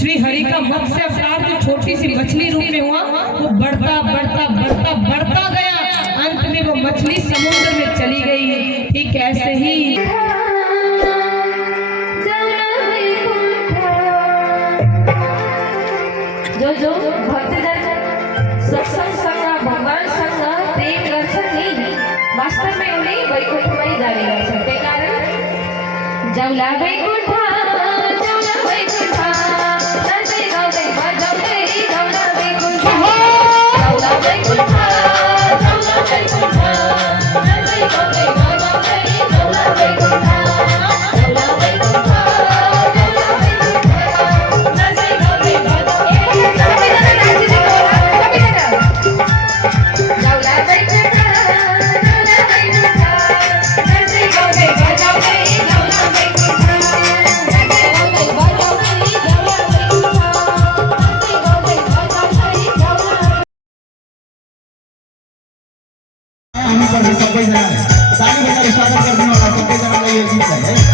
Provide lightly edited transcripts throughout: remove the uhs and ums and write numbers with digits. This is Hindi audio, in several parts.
श्री हरि का मत्स्य अवतार जो छोटी सी मछली रूप में हुआ, वो बढ़ता बढ़ता बढ़ता बढ़ता गया, अंत में वो मछली समुद्र में चली गई। ठीक ऐसे ही जो भक्तजन सत्संग संग भगवान संग प्रेम दर्शन नहीं वास्तव में उन्हें वैकुंठ में ही जाने છે તે કારણ જવલા વૈકુંઠ જવલા વૈકુંઠ નંદે ગૌદે ભજવતે જવલા વૈકુંઠ જવલા વૈકુંઠ જવલા વૈકુંઠ નંદે ગૌદે ભજવતે જવલા વૈકુંઠ જવલા વૈકુંઠ सबै जना ताली बजाएर स्वागत गरिदिनु होला सबैजनालाई यो गीतलाई है।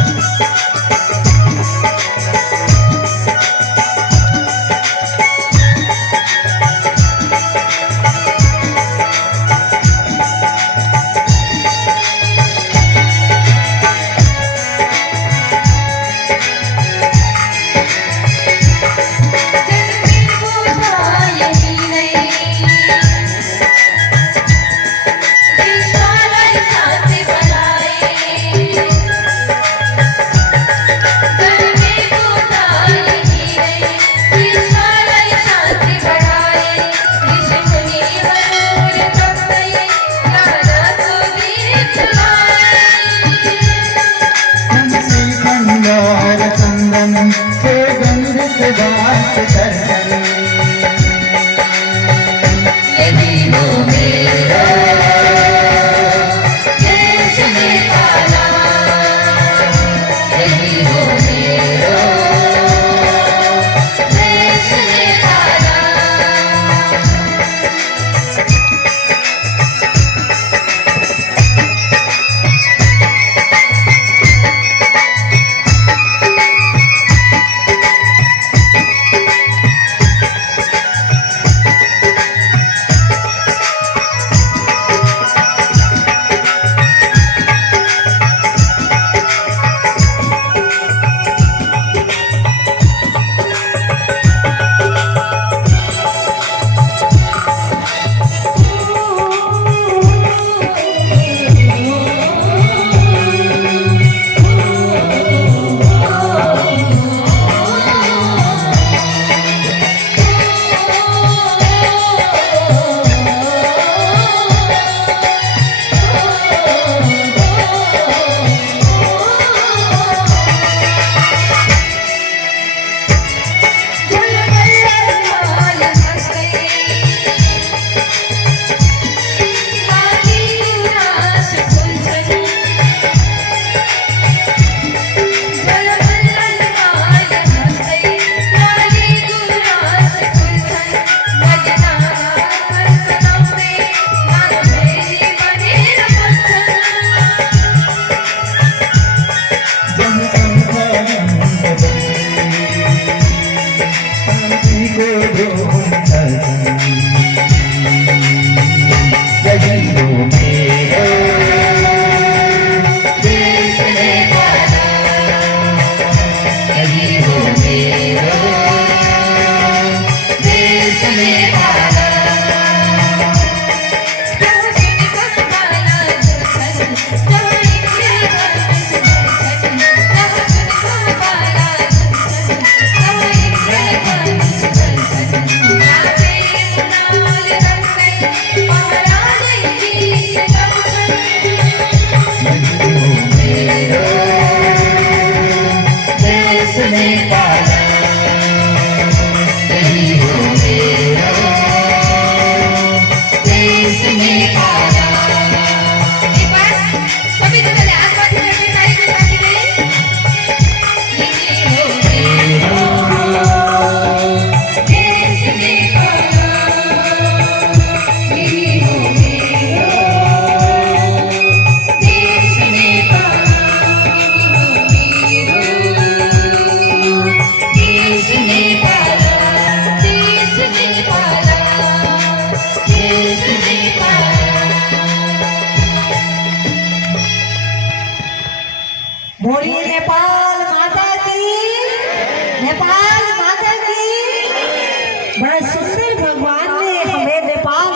नेपाल माता की। बड़ा सुंदर भगवान ने हमें नेपाल,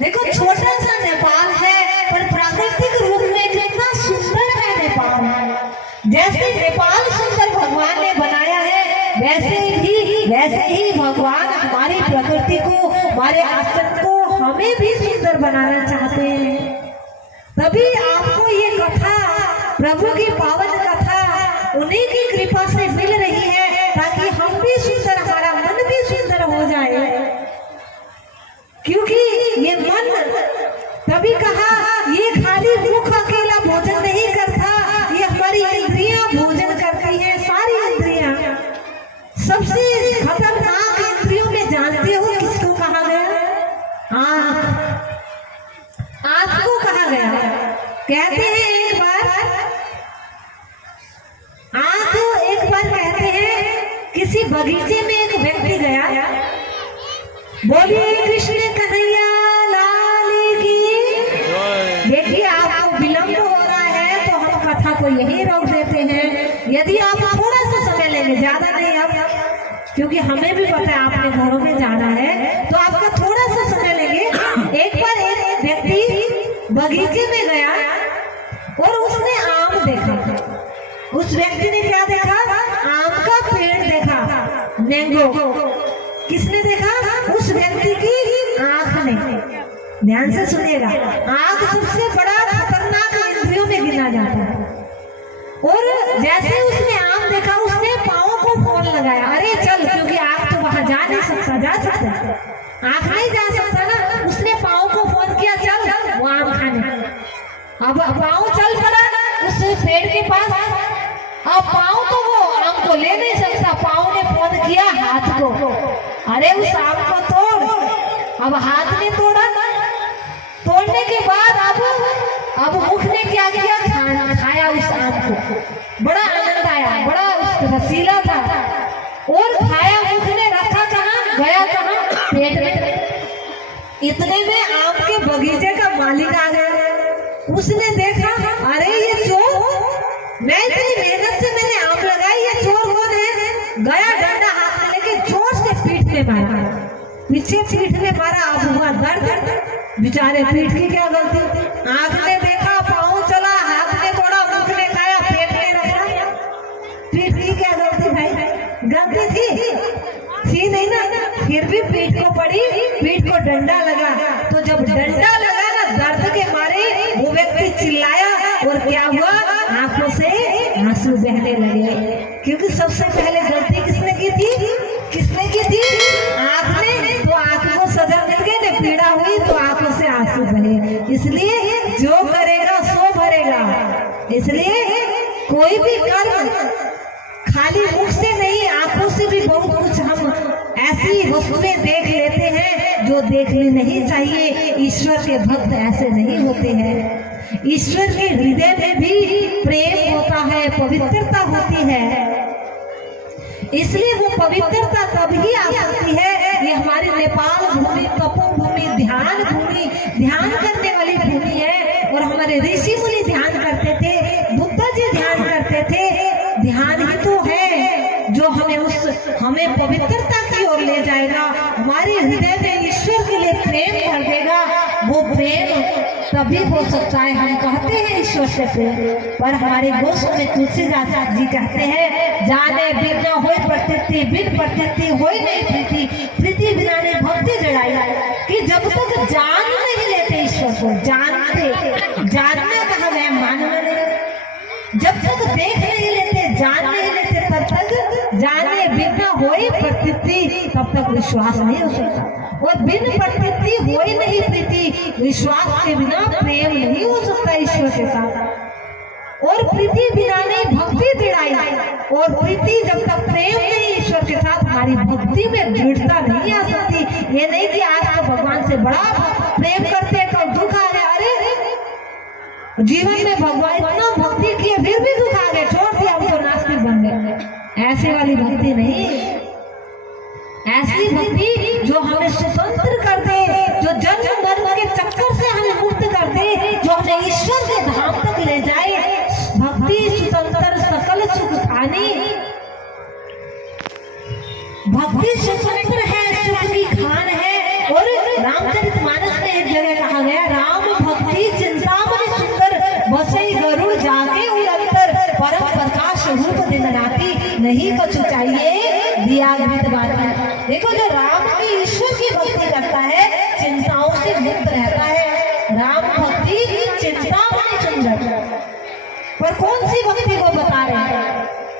देखो छोटा सा नेपाल है पर प्राकृतिक रूप में कितना सुंदर है नेपाल। जैसे नेपाल सुंदर भगवान ने बनाया है वैसे ही भगवान हमारी प्रकृति को, हमारे आश्रम को हमें भी सुंदर बनाना चाहते हैं। तभी आपको ये कथा, प्रभु की पावन कथा उन्हीं की कृपा से मिल रही है ताकि हम भी सुंदर, हमारा मन भी सुंदर हो जाए। क्योंकि ये मन, तभी कहा ये खाली मुख अकेला भोजन नहीं करता, ये हमारी इंद्रियां भोजन करती हैं। सारी इंद्रियां, सबसे खतरनाक इंद्रियों में जानते हो किसको कहा गया? आँख। आँख को कहा गया। कहते हैं एक बार कहते हैं किसी बगीचे में एक व्यक्ति गया, बोलिए कृष्ण कन्हैया लाल की। देखिए आपको विलंब हो रहा है तो हम कथा को यही रोक देते हैं। यदि आप थोड़ा सा समय लेंगे, ज्यादा नहीं अब, क्योंकि हमें भी पता है आपने घरों में जाना है, तो आपका थोड़ा सा समय लेंगे। एक बार एक व्यक्ति बगीचे में गया और उसने आम देखा। उस व्यक्ति ने क्या देखा? आम का पेड़ देखा, मैंगो। किसने देखा? उस व्यक्ति की आंख ने। ध्यान से सुनिएगा, आंख सबसे बड़ा खतरनाक इंद्रियों में गिना जाता है। और जैसे उसने आम देखा, उसने पाँव को फोन लगाया, अरे चल, क्योंकि आंख तो वहां जा नहीं सकता, जा सकता आंख नहीं जा सकता ना। उसने पाँव को फोन किया, चल वो आम खाने। अब पाँव चल पड़ा उस पेड़ के पास। अब पाँव तो वो आम को ले नहीं सकता, पाँव ने फोन किया हाथ को, अरे उस आम को तोड़। अब हाथ ने तोड़ा, तोड़ने के बाद अब मुख ने क्या किया? खाया उस आम को। बड़ा आनंद आया, बड़ा रसीला था। और खाया, मुख ने रखा कहाँ? गया कहाँ? पेट में। इतने में आम के बगीचे का मालिक आ गया। उसने देखा, अरे ये चोर, मैं इतनी मेहनत से मैंने आम लगाई, ये चोर कौन है? गया डंडा हाथ में लेके जोर से पीठ में मारा, पीछे पीठ में मारा। अब हुआ दर्द, बेचारे पीठ की क्या गलती? आंख ने देखा, पाँव चला, हाथ ने तोड़ा, मुख ने खाया, पेट में रखा, पीठ की क्या गलती भाई? गलती थी नहीं ना, फिर भी पीठ को पड़ी, पीठ को डंडा लगा। तो जब डंडा लगा ना, दर्द के मारे वो व्यक्ति चिल्लाया और क्या हुआ? आंखों से आंसू बहने लगे। क्योंकि सबसे पहले गलती किसने की थी? किसने की थी? आंख ने। तो आंख को सजा मिल गई ना, पीड़ा हुई तो आंखों से आंसू बहे। इसलिए जो करेगा सो भरेगा। इसलिए कोई भी कर्म खाली मुख से नहीं, आंखों से भी बहुत कुछ हम ऐसी वस्तुएं देख लेते हैं जो देखनी नहीं चाहिए। ईश्वर के भक्त ऐसे नहीं होते हैं। ईश्वर के हृदय में भी प्रेम होता है, पवित्रता होती है। इसलिए वो पवित्रता तब ही आ सकती है। ये हमारी नेपाल भूमि, तपोवन भूमि, ध्यान भूमि, ध्यान करने वाली भूमि है। और हमारे ऋषि मुनि ध्यान करते थे, बुद्ध जी ध्यान करते थे। ध्यान ही तो है जो हमें पवित्रता की ओर ले जाएगा, हमारे हृदय में ईश्वर के लिए प्रेम कर देगा। वो प्रेम तभी हो सकता है। हम कहते हैं ईश्वर से प्रेम, पर हमारे गोस्वामी में तुलसीदास जी कहते हैं, जाने बिन न होय प्रतीति, बिन प्रतीति होय नहीं प्रीति, प्रीति बिना ने भक्ति जड़ाई। कि जब तक जान नहीं लेते ईश्वर को, जानना कहा गया, मानना नहीं। जब तक देख नहीं लेते, जान नहीं लेते, तब तक जाने बिन होय प्रतीति, तब तक विश्वास नहीं हो सकता। और बिन प्रतीति होय नहीं प्रीति, विश्वास के बिना प्रेम नहीं हो सकता ईश्वर के साथ। और प्रीति बिना नहीं भक्ति दृढ़ाई। और प्रीति जब तक प्रेम नहीं ईश्वर के साथ, हमारी भक्ति में दृढ़ता नहीं आ सकती। ये नहीं कि आज तो भगवान से बड़ा प्रेम करते हैं, कल दुख आ गया, अरे जीवन में भगवान इतना भक्ति किए फिर भी दुख आ गए, छोड़ दिया, अब तो नास्तिक बन गए। ऐसे वाली भक्ति नहीं। ऐसी भक्ति जो हमें स्वतंत्र कर दे, जो जन्म मरण के चक्कर से हमें मुक्त कर दे, जो हमें ईश्वर के धाम तक ले जाए। भक्ति स्वतंत्र सकल सुख खानी, भक्ति स्वतंत्र है, सुख की खान है। और रामचरितमानस में एक जगह कहा गया, राम भक्ति चिंतामणि सुंदर, बसई गरुड़ जाके उड़ अंतर, परम प्रकाश रूप दिन राति, नहीं कछु चाहिए दिया अमृत बाती। देखो जो राम की ईश्वर की भक्ति करता है चिंताओं से मुक्त रहता है। राम भक्ति चिंतामणि सुंदर, पर कौन सी भक्ति को बता रहे हैं?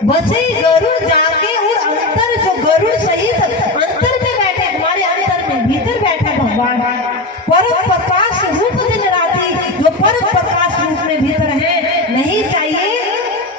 बसे गरुड़ जाके और अंतर, जो गरुड़ सहित अंतर में बैठे, हमारे अंतर में भीतर बैठे भगवान, परम प्रकाश रूप दिन राति, जो परम प्रकाश रूप में भीतर है। नहीं चाहिए,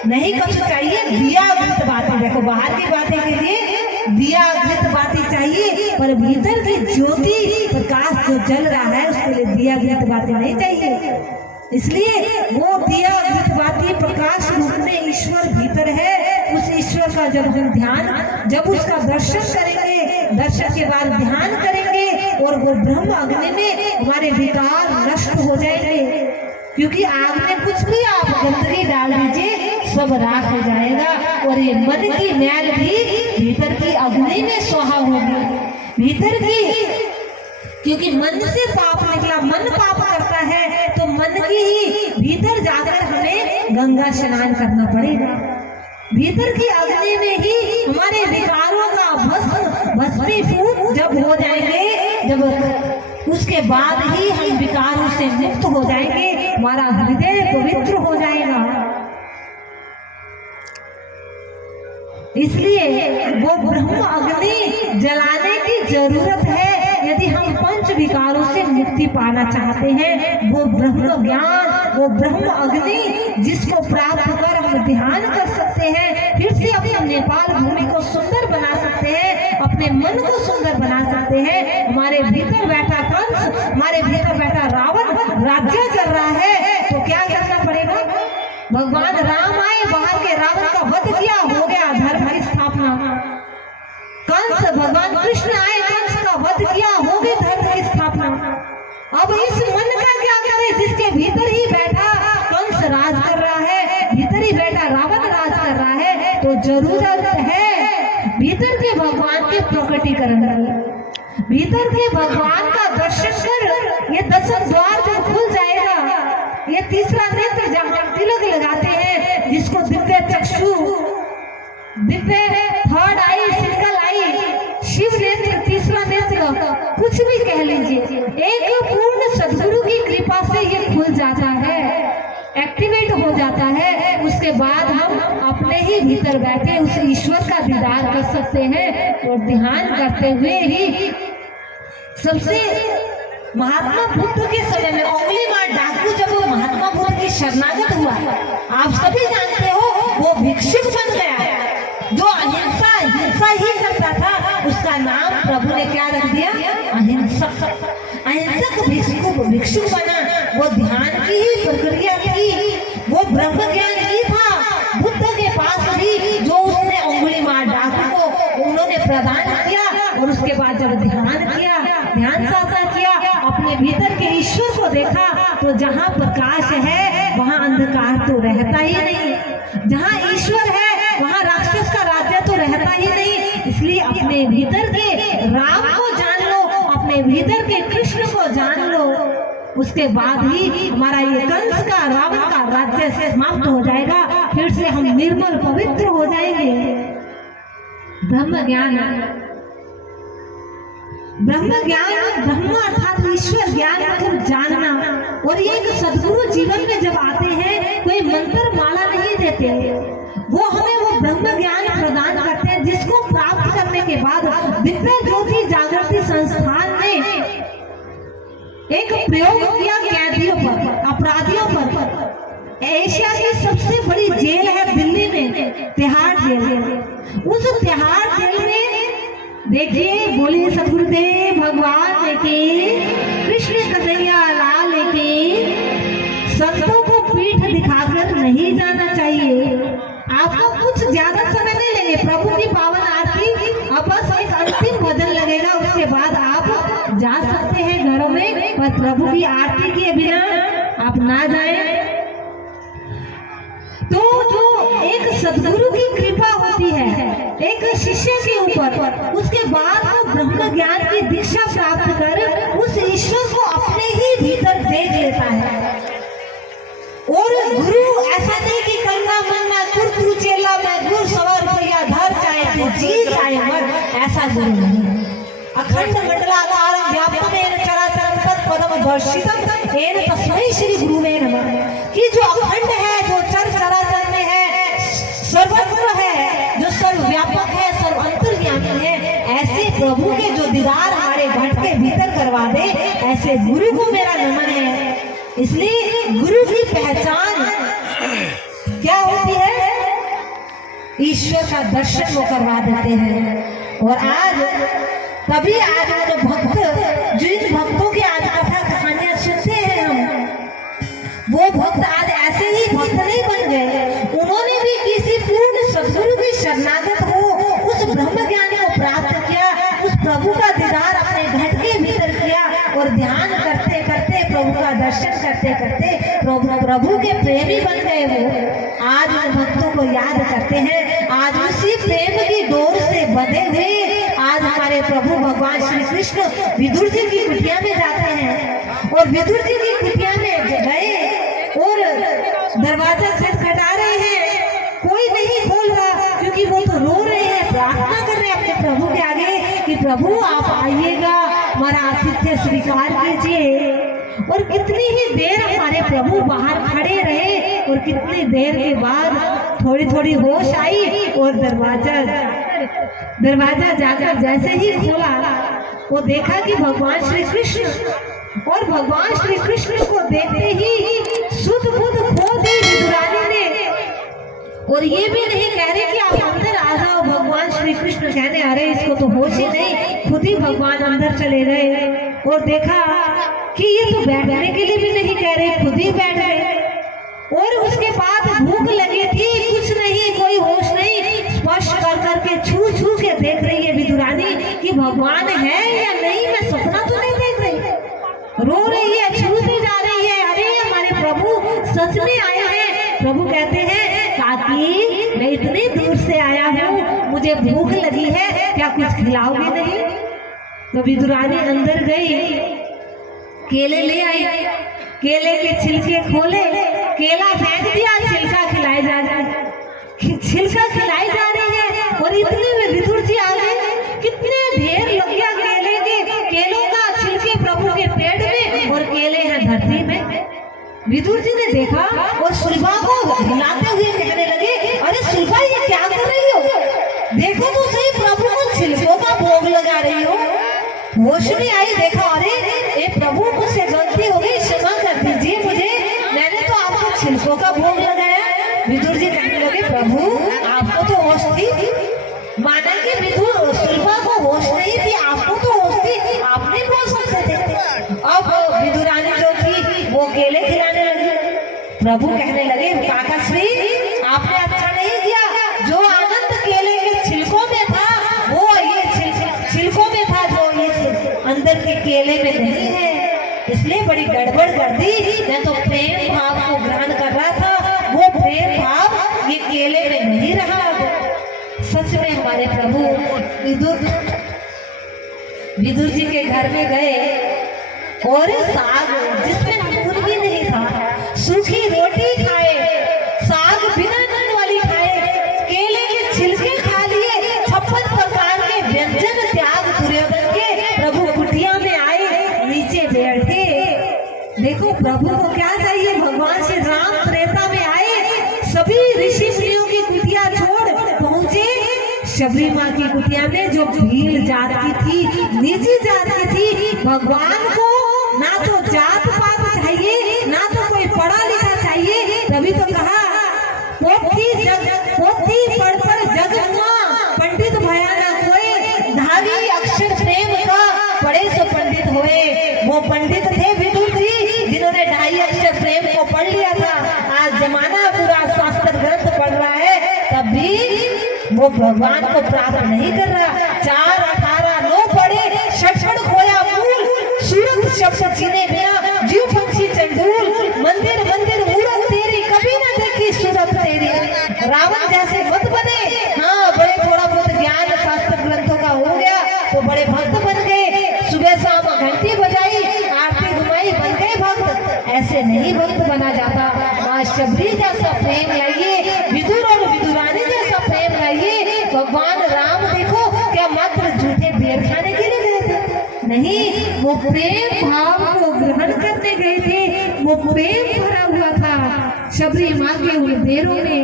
नहीं कुछ चाहिए दिया अमृत बाती। देखो बाहर की बातें के लिए दिया अमृत बाती चाहिए, पर भीतर की ज्योति प्रकाश जो जल रहा है उसके लिए दिया अमृत बाती नहीं चाहिए। इसलिए वो दिया अमृत बाती प्रकाश रूप में ईश्वर भीतर है। उस ईश्वर का जब हम ध्यान, जब उसका दर्शन करेंगे, दर्शन के बाद ध्यान करेंगे, और वो ब्रह्म अग्नि में हमारे विकार नष्ट हो जाएंगे। क्योंकि आग में कुछ भी आप गंदगी डाल दीजिए सब राख हो जाएगा, और ये मन की मैल भी भीतर की अग्नि में स्वाहा होगी। भीतर की, क्योंकि मन से पाप निकला, मन पाप करता है तो मन की ही भीतर जाकर हमें गंगा स्नान करना पड़ेगा। भीतर की अग्नि में ही हमारे विकारों का भस्मीभूत जब हो जाएंगे, जब उसके बाद ही हम विकारों से मुक्त हो जाएंगे, हमारा हृदय पवित्र हो जाएगा। इसलिए वो ब्रह्म अग्नि जलाने की जरूरत है। यदि हम पंच विकारों से मुक्ति पाना चाहते हैं, वो ब्रह्म ज्ञान, वो ब्रह्म अग्नि जिसको प्राप्त कर हम ध्यान कर सकते हैं, फिर से अपने नेपाल भूमि को सुंदर बना सकते हैं, अपने मन को सुंदर बना सकते हैं। हमारे भीतर बैठा कंस, हमारे भीतर बैठा रावण राज्य कर रहा है, तो क्या करना पड़ेगा? भगवान राम आए, बाहर के रावण का वध किया, हो गया धर्म की स्थापना। कंस, भगवान कृष्ण आए, कंस का वध किया, हो गई धर्म की स्थापना। अब इस मन का क्या करें जिसके भीतर ही बैठा कंस राज कर रहा है, भीतर ही बैठा रावण राज कर रहा है? तो जरूरत है भीतर के भगवान के प्रकटीकरण की, भीतर के भगवान का दर्शन कर। ये 10 द्वार जब खुल जाएगा, ये तीसरा नेत्र जहाँ तिलक लगाते हैं, जिसको दिव्य चक्षु, Divya third I, single I, Shiv नेत्र, तीसरा नेत्र, कुछ भी कह लीजिए, एक पूर्ण सद्गुरु की कृपा से ये खुल जाता है, एक्टिवेट हो जाता है। उसके बाद हम अपने ही भीतर बैठे उस ईश्वर का दीदार कर सकते हैं। और ध्यान करते हुए ही सबसे महात्मा बुद्ध के समय में अंगुलीमाल डाकू जब वो महात्मा बुद्ध की शरणागत हुआ, आप सभी जानते हो, वो भिक्षुक बन गया। जो अहिंसा हिंसा ही करता था, उसका नाम प्रभु ने क्या रख दिया? अहिंसक। अहिंसक भिक्षुक बना। वो ध्यान की ही प्रक्रिया की, वो ब्रह्म ज्ञान ही था बुद्ध के पास भी, जो उसने अंगुलीमाल डाकू को उन्होंने प्रदान किया। और उसके बाद जब ध्यान किया, ध्यान साधना किया, अपने भीतर के ईश्वर को देखा, तो जहाँ प्रकाश है वहाँ अंधकार तो रहता ही नहीं। जहाँ ईश्वर है वहाँ राक्षस का राज्य तो रहता ही नहीं। इसलिए अपने भीतर के राम को जान लो, अपने भीतर के कृष्ण को जान लो, उसके बाद ही हमारा ये कंस का, रावण का राज्य समाप्त हो जाएगा। फिर से हम निर्मल पवित्र हो जाएंगे। ब्रह्म ज्ञान, ब्रह्म ज्ञान, ब्रह्म अर्थात ईश्वर ज्ञान मतलब जानना। और ये एक सद्गुरु जीवन में जब आते हैं, कोई मंत्र माला नहीं देते, वो हमें वो ब्रह्म ज्ञान प्रदान करते हैं, जिसको प्राप्त करने के बाद दिव्य ज्योति जागृति संस्थान ने एक प्रयोग किया कैदियों पर, अपराधियों पर। एशिया की सबसे बड़ी जेल है दिल्ली में, तिहाड़ जेल। उस तिहाड़ जेल में देखिए, बोलिए सतगुरुदेव भगवान की, कृष्ण कन्हैया लाल की, संतों को पीठ दिखाकर नहीं जाना चाहिए। आपको कुछ ज्यादा समय नहीं लेंगे, प्रभु की पावन आरती, अब बस एक अंतिम भजन लगेगा, उसके बाद आप जा सकते हैं घरों में, पर प्रभु की आरती के बिना आप ना जाएं। तो जो एक सद्गुरु की कृपा होती है, एक शिष्य के ऊपर, उसके बाद वो ब्रह्म ज्ञान की दीक्षा प्राप्त कर उस ईश्वर को अपने ही भीतर देख लेता है। और गुरु ऐसा नहीं कि कंगा मन्ना कुर तू चेला मैं गुरु 100 रुपया धर चाहे तू जी चाहे मर, ऐसा गुरु नहीं। अखंड मंडलाकारं व्याप्तमेन चराचरं तत्पदं दर्शितम् येन तस्मै श्री गुरुवे नमः। कि जो अखंड है, जो चर चराचर में है, सर्वत्र है, जो सर्वव्यापक है, सर्व अंतर्यामी है, ऐसे प्रभु के जो दीदार हमारे घट के भीतर करवा दे, ऐसे गुरु को मेरा नमन है। इसलिए गुरु की पहचान क्या होती है? ईश्वर का दर्शन वो करवा देते हैं। और आज तभी आज वो जो भक्त, जिन भक्तों की आज कथा कहानियां सुनते हैं हम, वो भक्त आज ऐसे ही भक्त नहीं बन गए। उन्होंने भी किसी पूर्ण सद्गुरु की शरणागत हो उस ब्रह्म ज्ञान को प्राप्त किया, उस प्रभु का दीदार अपने घट के भीतर किया और ध्यान करते करते, प्रभु का दर्शन करते करते प्रभु के प्रेमी बन गए। वो आज उन भक्तों को याद करते हैं। आज उसी प्रेम की डोर से बंधे हुए आज हमारे प्रभु भगवान श्री कृष्ण विदुर जी की कुटिया में जाते हैं। और विदुर जी की कुटिया में गए और दरवाजा खटखटा रहे हैं, कोई नहीं खोल रहा, क्योंकि वो तो रो रहे हैं, प्रार्थना कर रहे हैं अपने प्रभु के आगे कि प्रभु आप आइएगा, हमारा आतिथ्य स्वीकार कीजिए। और कितनी ही देर हमारे प्रभु बाहर खड़े रहे और कितनी देर के बाद थोड़ी थोड़ी होश आई और दरवाजा जाकर जैसे ही खोला, वो देखा कि भगवान श्री कृष्ण, और भगवान श्री कृष्ण को देखते ही सुध बुध खो दी विदुरानी ने। और ये भी नहीं कह रहे कि आप अंदर आ जाओ, भगवान श्री कृष्ण कहने अरे इसको तो होश ही नहीं, खुद ही भगवान अंदर चले गए। और देखा कि ये तो बैठने के लिए भी नहीं कह रहे, खुद ही बैठ गए। और उसके बाद भूख लगी थी, कुछ नहीं, कोई होश नहीं, स्पर्श कर करके छू छू के देख रही है विदुरानी कि भगवान है या नहीं, मैं सपना तो नहीं देख रही। रो रही है, छूती जा रही है, अरे हमारे प्रभु सच में आए हैं। प्रभु कहते हैं काकी मैं इतनी दूर से आया हूँ, मुझे भूख लगी है, क्या कुछ खिलाओगे नहीं? तो विदुरानी अंदर गई, केले ले आई, केले के छिलके खोले, केला फेंक दिया, छिलका खिलाई जा रही, छिलका खिलाई जा रही है। और इतने में विदुर जी आ गए, कितने ढेर लग गया केलों का छिलके प्रभु के पेट में और केले हैं धरती में। विदुर जी ने देखा और सुलभा को हिलाते हुए कहने लगे, अरे सुलभा ये क्या कर रही हो? देखो तो सही, प्रभु को छिलकों का भोग लगा रही हो। होश नहीं आई, देखा अरे ये प्रभु मुझसे गलती हो गई, क्षमा कर दीजिए मुझे, मैंने तो आपको छिलकों का भोग लगाया। विदुर जी कहने लगे प्रभु आपको तो होश थी, माना कि विदुर सुलभा को होश नहीं थी, आपको तो होश थी, आप नहीं बोल सकते थे। अब विदुरानी जो थी वो केले खिलाने लगी। प्रभु कहने लगे काकाश्री आपने अच्छा नहीं किया, जो आनंद केले के छिलकों में था वो ये छिलकों में था, जो ये अंदर के केले में नहीं है, इसलिए बड़ी गड़बड़ कर दी। मैं तो प्रेम भाव को ग्रहण कर रहा था, वो प्रेम भाव ये केले में नहीं रहा। सच में हमारे प्रभु विदुर जी के घर में गए और साग जिसमें नून भी नहीं था, सूखी रोटी खाए, साग बिना नून वाली खाए, केले के छिलके खा लिए, 56 प्रकार के व्यंजन त्याग दुर्योधन के प्रभु कुटिया में आए, नीचे बैठे। देखो प्रभु को क्या चाहिए, भगवान श्री राम त्रेता में आए, सभी ऋषि मुनियों की कुटिया छोड़ पहुंचे शबरी माँ की कुटिया में, जो भील जात की थी, नीची जात की थी। भगवान को ना तो जात पात चाहिए, ना तो कोई पढ़ा लिखा चाहिए, तभी तो कहा पोथी पढ़ जग हुआ, पंडित भया ना कोई, धारी अक्षर प्रेम का पढ़े सो पंडित हुए। वो पंडित थे विदुर जी, जिन्होंने 2.5 अक्षर प्रेम को पढ़ लिया था। आज जमाना पूरा शास्त्र ग्रंथ पढ़ रहा है, तब भी वो भगवान को प्राप्त नहीं कर रहा। 4, 18, 9 पढ़े, षटपढ़ खोया मूल, सूरत शब्द चीने बिना जीव पंछी चंदूल, मंदिर मंदिर मूरत तेरी, कभी न देखी सूरत तेरी, रावण जैसे मत बने, हाँ बड़े थोड़ा बहुत नहीं, वो प्रेम भाव को ग्रहण करने गए थे। वो प्रेम भरा हुआ था शबरी माँ के उन पैरों में,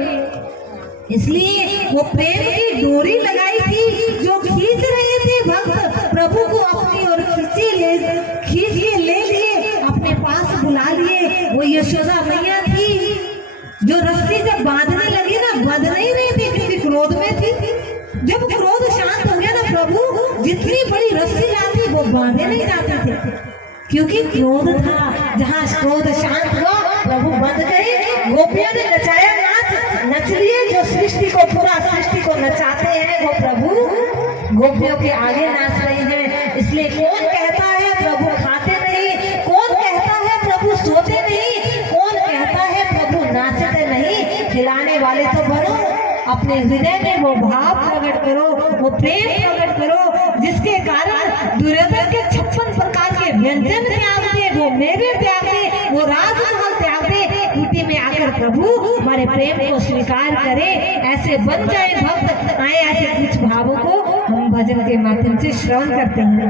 इसलिए वो प्रेम की डोरी लगाई थी जो खींच रहे थे भक्त प्रभु को अपनी ओर खींच के ले लिए, अपने पास बुला लिए। वो यशोदा मैया थी जो रस्सी जब बांधने लगी ना, बांध नहीं रही थी क्योंकि क्रोध में थी। जब क्रोध शांत हो गया ना, प्रभु जितनी बड़ी रस्सी लाती वो बांधे नहीं जाते थे क्योंकि क्रोध था। जहाँ क्रोध शांत हुआ प्रभु बंध गए। गोपियों ने नचाया नाच, नच लिए। जो सृष्टि को, पूरा सृष्टि को नचाते हैं वो प्रभु गोपियों के आगे नाच रहे हैं। इसलिए कौन कहता है प्रभु खाते नहीं, कौन कहता है प्रभु सोते नहीं, कौन कहता है प्रभु नाचते नहीं। खिलाने वाले तो बनो, अपने हृदय में वो भाव प्रकट करो, वो प्रेम प्रकट करो जिसके कारण दुर्योधन के 56 प्रकार के व्यंजन त्याग दे, वो मेवे त्याग दे, वो राजमहल त्याग दे, कुटी में आकर प्रभु हमारे प्रेम को स्वीकार करे। ऐसे बन जाए भक्त। आए ऐसे कुछ भावों को हम भजन के माध्यम से श्रवण करते हैं।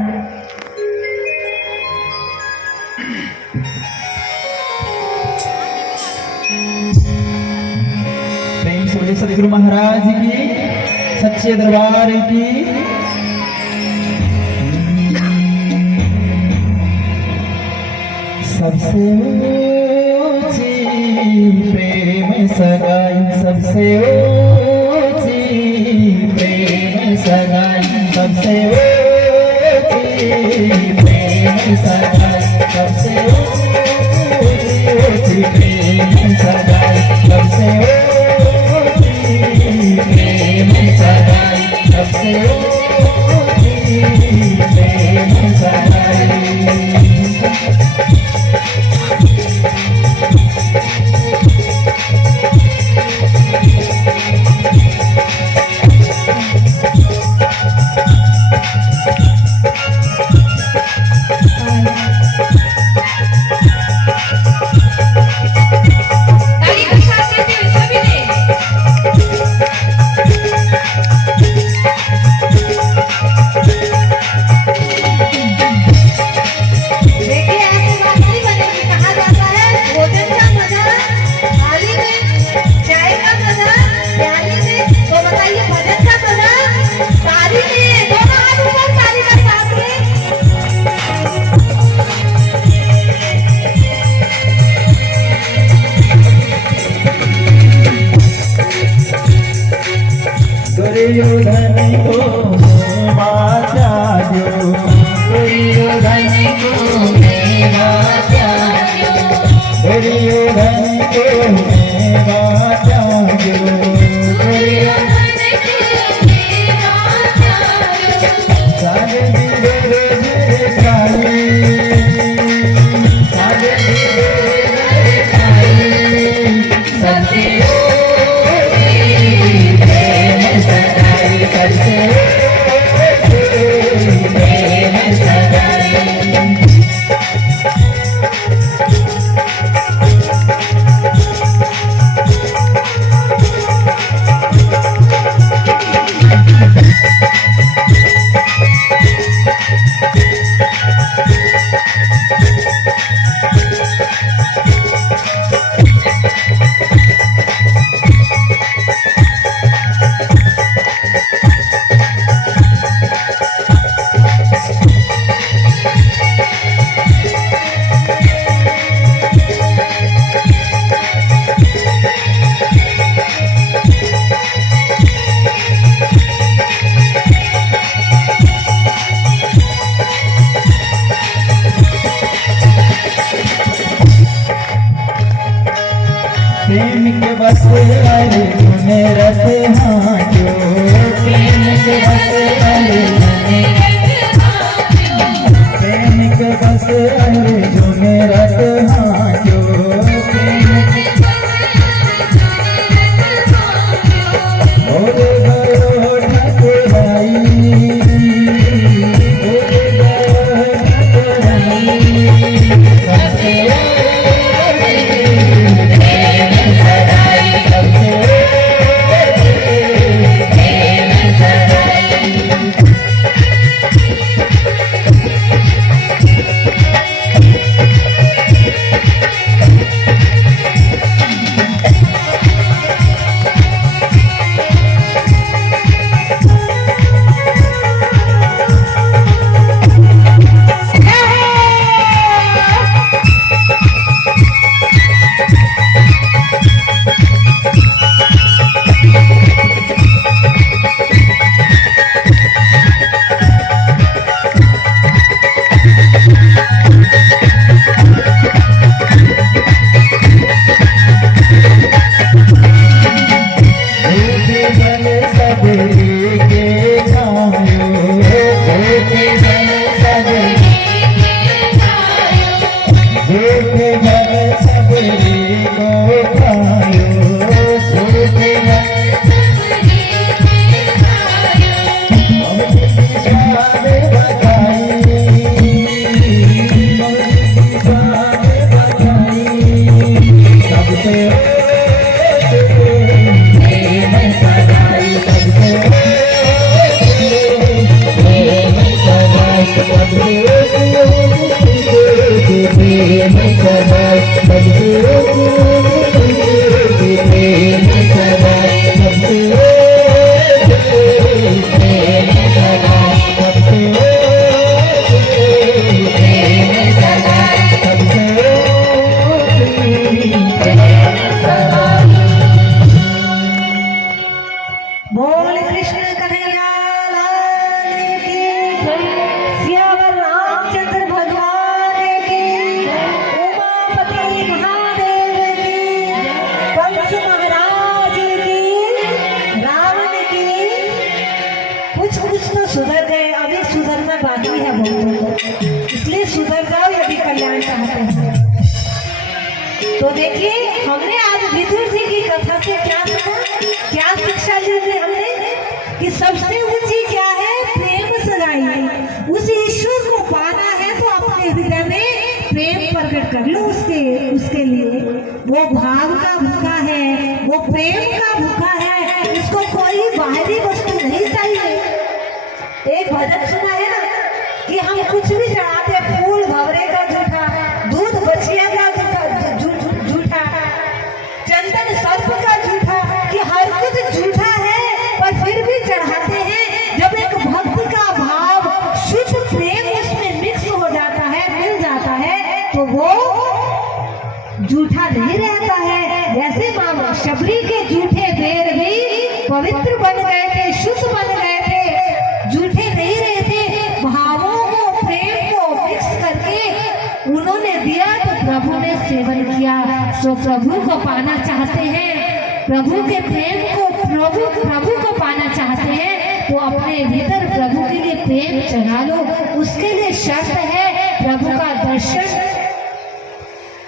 प्रेम से बोले सदगुरु महाराज की, सच्चे दरबार की। सबसे ऊंची प्रेम सगाई, सबसे ऊंची प्रेम सगाई, सबसे ऊंची प्रेम सगाई, सबसे ऊंची प्रेम सगाई, सबसे ऊंची प्रेम सगाई, सबसे ऊंची प्रेम सगाई। दुर्योधन को माता दो, दुर्योधन को माता दो, दुर्योधन को माता दो, दुर्योधन को माता दो। सारे धीरे धीरे खाए, सारे धीरे धीरे खाए, सबसे प्रेम के बस अर्जुन रथ हांक्यो, प्रेम के बस अर्जुन, प्रेम के बस अर्जुन रथ हांक्यो, प्रेम के बोल गयो ठकुराई, बोल गयो ठकुराई, सबसे कुछ तो सुधर गए, अभी सुधरना बाकी है बहुतों को, इसलिए सुधर जाओ यदि कल्याण चाहते हैं। तो देखिए हमने आज विदुर जी की कथा से क्या सुना, क्या शिक्षा ली थी हमने कि सबसे ऊंची क्या है, प्रेम सगाई। उस ईश्वर को पाना है तो अपने हृदय में प्रेम प्रकट कर लो उसके लिए। वो भाव का भूखा है, वो प्रेम का भूखा है, उसको कोई बाहरी वस्तु नहीं चाहिए। एक भजन सुना है ना कि हम कुछ भी चढ़ाते, फूल भंवरे का झूठा, दूध बछिया का झूठा, चंदन सर्प का झूठा, कि हर कुछ झूठा है पर फिर भी चढ़ाते हैं। जब एक भक्ति का भाव, शुद्ध प्रेम उसमें मिक्स हो जाता है, मिल जाता है, तो वो झूठा नहीं रहता है। जैसे मामा शबरी के झूठे बेर भी पवित्र बन गए थे, शुद्ध बन गए थे, झूठे नहीं रहते। भावों को, प्रेम को मिक्स करके उन्होंने दिया तो प्रभु ने सेवन किया। सो प्रभु को पाना चाहते हैं, प्रभु के प्रेम को, प्रभु को पाना चाहते हैं तो अपने भीतर प्रभु के लिए प्रेम चढ़ा लो। उसके लिए शर्त है प्रभु का दर्शन।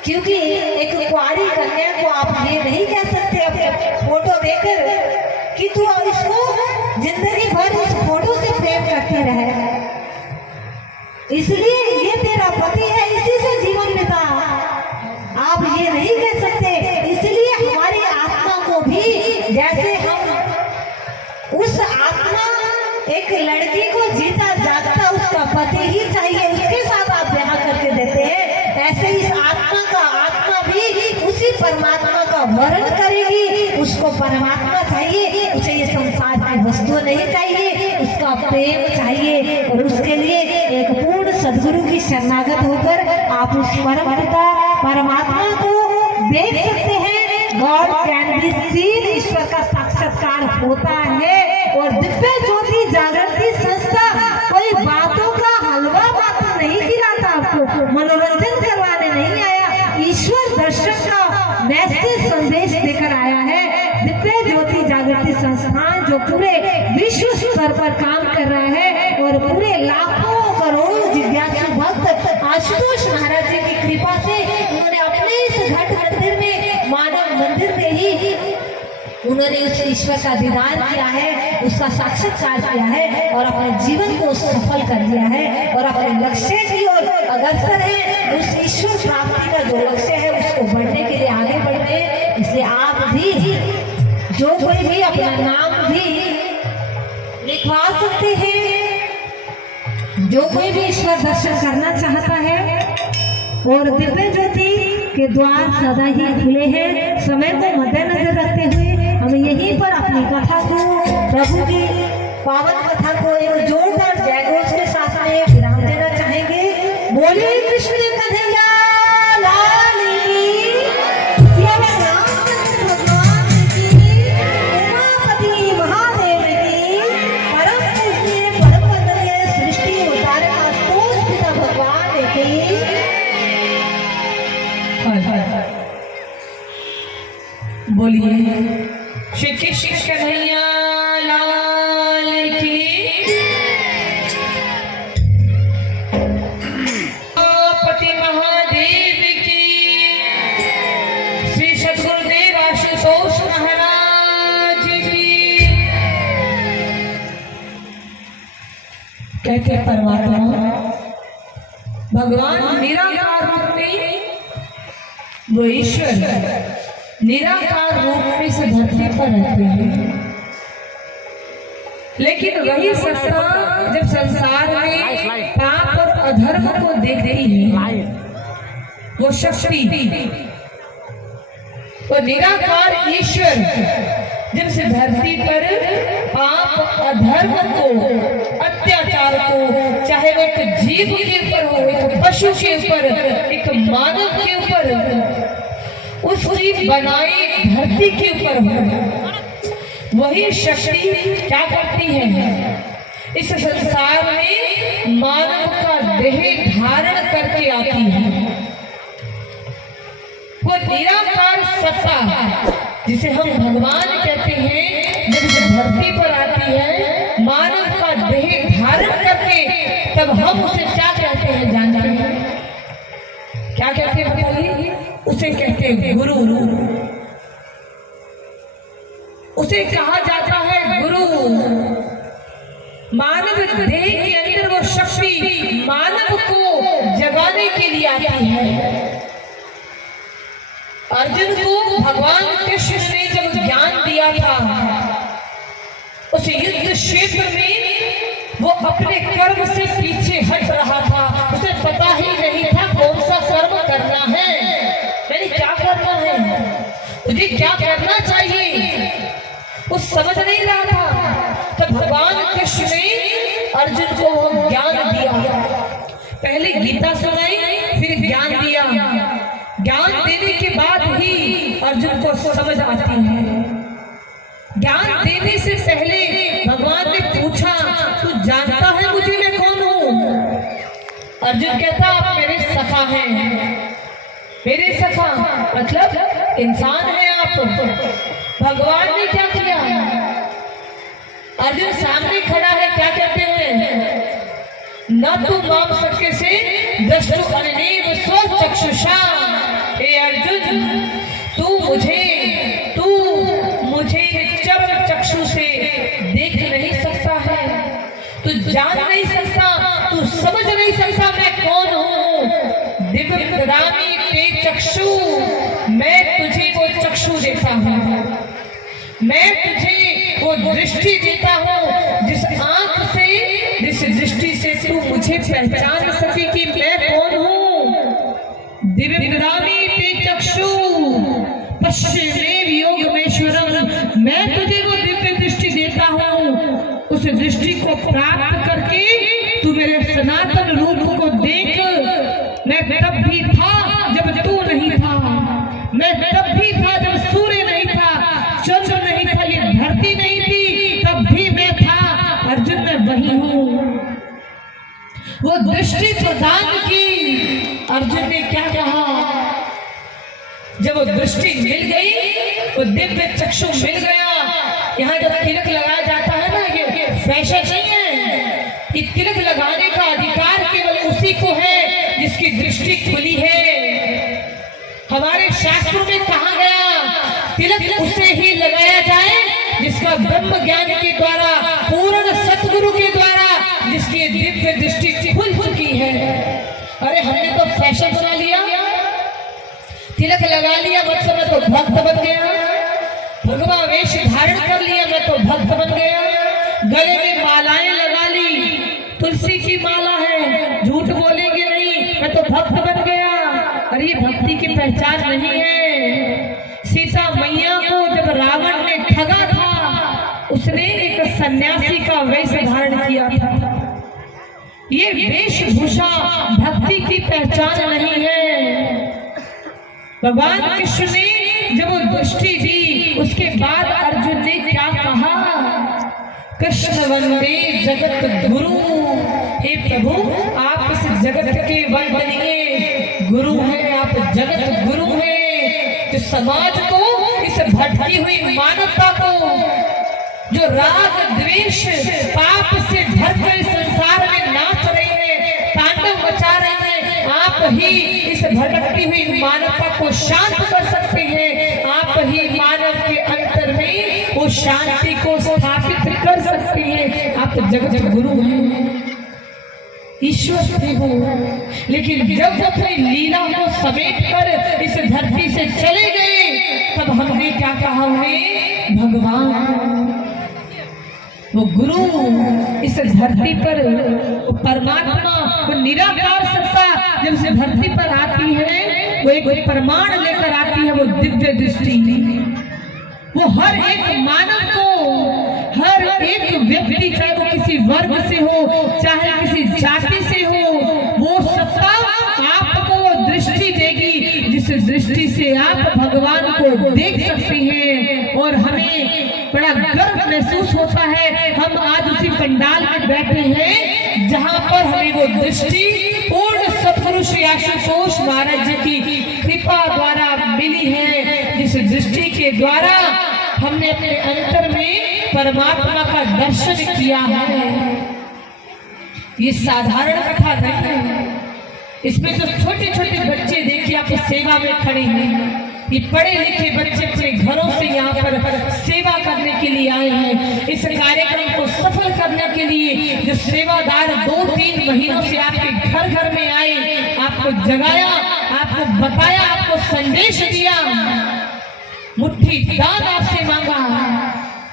क्योंकि एक कुंवारी कन्या को आप ये नहीं कह सकते अपने फोटो देखकर कि तू इसको जिंदगी भर इस फोटो से प्रेम करती रहे, इसलिए ये तेरा पति है, इसी से जीवन बिता। आप ये नहीं कह सकते। इसलिए हमारी आत्मा को भी, जैसे हम उस आत्मा, एक लड़की को जीता जागता उसका पति ही चाहिए, उसके साथ आप ब्याह करके देते हैं, ऐसे इस आत्मा भी उसी परमात्मा का वर्ण करेगी। उसको परमात्मा चाहिए, उसे ये संसार की वस्तु नहीं चाहिए, उसका प्रेम चाहिए। और उसके लिए एक पूर्ण सद्गुरु की शरणागत होकर आप उस परम पिता परमात्मा को देख सकते हैं। गॉड कैन बी सीन, ईश्वर का साक्षात्कार होता है। और दिव्य ज्योति जागृति संस्था कोई बातों का हलवा बात नहीं खिलाता, आपको मनोरंजन करवाने नहीं आया, ईश्वर दर्शन का मैसेज संदेश देकर आया है। दिव्य ज्योति जागृति संस्थान जो पूरे विश्व स्तर पर काम कर रहा है और पूरे लाखों करोड़ों जिज्ञासु भक्त आशुतोष महाराज जी की कृपा से उन्होंने अपने इस घट मंदिर में, मानव मंदिर में ही उन्होंने उस ईश्वर का दीदार किया है, उसका साक्षात्कार किया है और अपने जीवन को सफल कर लिया है और अपने लक्ष्य की ओर अग्रसर है। उस ईश्वर प्राप्ति का जो लक्ष्य है उसको बढ़ने के लिए आगे बढ़ रहे हैं। इसलिए आप भी, जो कोई भी अपना नाम भी लिखवा सकते हैं, जो कोई भी ईश्वर दर्शन करना चाहता है। और दिव्य ज्योति के द्वार सदा ही खुले हैं। समय को मद्देनजर रखते हुए हम यहीं पर अपनी कथा को, प्रभु की पावन कथा को एक जोरदार जयघोष के साथ में विराम देना चाहेंगे। बोले कृष्ण कन्हैया लाल की, रामचंद्र भगवान की, उमापति महादेव की, परम पूज्य परम वंदनीय सृष्टि उद्धारक स्तोत्र पिता भगवान की। बोलिए श्री कृष्ण कन्हैया लाल की। पति महादेव की, श्री सद्गुरुदेव आशुतोष महाराज की। कहते परमात्मा भगवान निराकार रूप में, वो ईश्वर निराकार रूप में से धरती पर रहते हैं। लेकिन वही सत्ता जब संसार में पाप और अधर्म को देखती है, वो शक्ति, वो निराकार ईश्वर जब से धरती पर पाप अधर्म को, अत्याचार को, चाहे वो एक जीव के ऊपर हो, एक पशु के ऊपर, एक मानव के ऊपर, उसकी बनाई धरती के ऊपर हो, वही शक्ति क्या करती है, इस संसार में मानव का देह धारण करके आती है। वो निराकार सत्ता जिसे हम भगवान कहते हैं, जब धरती पर आती है मानव का देह धारण करके तब हम उसे क्या कहते हैं जानते हैं? क्या कहते हैं बताइए? उसे कहते हैं गुरु। उसे कहा जाता है गुरु। मानव देह के अंदर वो शक्ति मानव को जगाने के लिए आती है। अर्जुन को भगवान कृष्ण ने जब ज्ञान दिया था, उस युद्ध क्षेत्र में वो अपने कर्म से पीछे हट रहा था। उसे पता ही नहीं था कौन सा कर्म करना है, मैंने क्या करना है, मुझे क्या करना चाहिए, वो समझ नहीं रहा था। तब भगवान कृष्ण ने अर्जुन को वो ज्ञान दिया। पहले गीता सुनाई, फिर ज्ञान दिया। ज्ञान देने के बाद ही अर्जुन को समझ आती है। ज्ञान देने से पहले भगवान ने पूछा, तू जानता है मुझे मैं कौन हूँ? अर्जुन कहता, आप मेरे सखा हैं। मेरे सखा मतलब इंसान है आप। भगवान ने क्या किया? अर्जुन सामने खड़ा है, क्या कहते हैं? न तू माम सके से दृष्टु अनेव स्वचक्षुषा। हे अर्जुन, तू मुझे चरम चक्षु से देख नहीं सकता है, तू जान नहीं सकता, तू समझ नहीं सकता मैं कौन हूँ। दिव्य ददामि ते चक्षु, मैं तुझे वो चक्षु देता हूँ, मैं तुझे वो दृष्टि देता हूँ जिस आंख से, जिस दृष्टि से तू मुझे पहचान सके कि मैं कौन हूँ। दिव्य ददामि ते चक्षु पश्चिमेव योगमेश्वरम, मैं तुझे वो दिव्य दृष्टि देता हूँ। उस दृष्टि को प्राप्त करके तू मेरे सनातन रूप को देख। मैं तब भी था जब तू नहीं था, मैं तब भी था जब सूर्य नहीं था, चंद्र नहीं था, ये धरती नहीं थी, तब भी मैं था। अर्जुन मैं वही हूँ। वो दृष्टि प्रदान की। अर्जुन ने क्या कहा? जब वो दृष्टि मिल गई, वो दिव्य चक्षु मिल गया। यहाँ जब तिलक लगाया जाता है ना, ये फैशन नहीं है। ये तिलक लगाने का अधिकार केवल उसी को है जिसकी दृष्टि खुली है। हमारे शास्त्रों में कहा गया, तिलक उसे ही लगाया जाए जिसका ब्रह्म ज्ञान के द्वारा, पूर्ण सतगुरु के द्वारा जिसकी दिव्य दृष्टि खुल चुकी है। अरे हमने तो फैशन बना लिया, तिलक लगा लिया मतलब मैं तो भक्त बन गया, भगवा वेश धारण कर लिया मैं तो भक्त बन गया, गले में मालाएं लगा ली, तुलसी की माला है, झूठ बोलेंगे नहीं, मैं तो भक्त बन गया। अरे ये भक्ति की पहचान नहीं है। सीता मैया को जब रावण ने ठगा था, उसने एक सन्यासी का वेश धारण किया था। ये वेशभूषा भक्ति की पहचान नहीं है। भगवान कृष्ण ने जब वो दृष्टि दी, उसके बाद अर्जुन ने क्या कहा? कृष्ण वंदे जगत गुरु। हे प्रभु, आप इस जगत के वंदनीय गुरु हैं, आप जगत गुरु हैं, जो समाज को, इस भटकी हुई मानवता को, जो राग द्वेष पाप से भरकर संसार में नाच रही है, तांडव मचा रही है, आप ही इस भटकती हुई मानवता को शांत कर सकते हैं। आप ही मानव के अंतर में वो शांति को स्थापित कर सकते हैं। आप जगत गुरु हैं, ईश्वर भी हो। लेकिन जब अपनी लीला को समेट कर इस धरती से चले गए, तब हमने क्या कहा? उन्हें भगवान, वो गुरु इस धरती पर, वो परमात्मा, वो निराकार सत्ता जब से धरती पर आती है, वो एक प्रमाण लेकर आती है, वो दिव्य दृष्टि। वो हर एक मानव को, हर एक व्यक्ति, चाहे वो किसी वर्ग से हो, चाहे किसी जाति से हो, वो सत्ता आपको वो दृष्टि देगी जिस दृष्टि से आप भगवान को देख सकते हैं। और हमें बड़ा गर्व महसूस होता है, हम आज उसी पंडाल में बैठे हैं जहां पर हमें वो दृष्टि पूर्ण सतगुरु श्री आशुतोष महाराज जी की कृपा द्वारा मिली है, जिस दृष्टि के द्वारा हमने अपने अंतर में परमात्मा का दर्शन किया है। ये साधारण कथा नहीं है। इसमें जो छोटे छोटे बच्चे देखिए आप सेवा में खड़े हैं, ये पढ़े लिखे बच्चे अपने घरों से यहाँ पर सेवा करने के लिए आए हैं। इस कार्यक्रम को सफल करने के लिए जो सेवादार 2-3 महीनों से आपके घर घर में आए, आपको जगाया, आपको बताया, आपको संदेश दिया, मुट्ठी दान आपसे मांगा,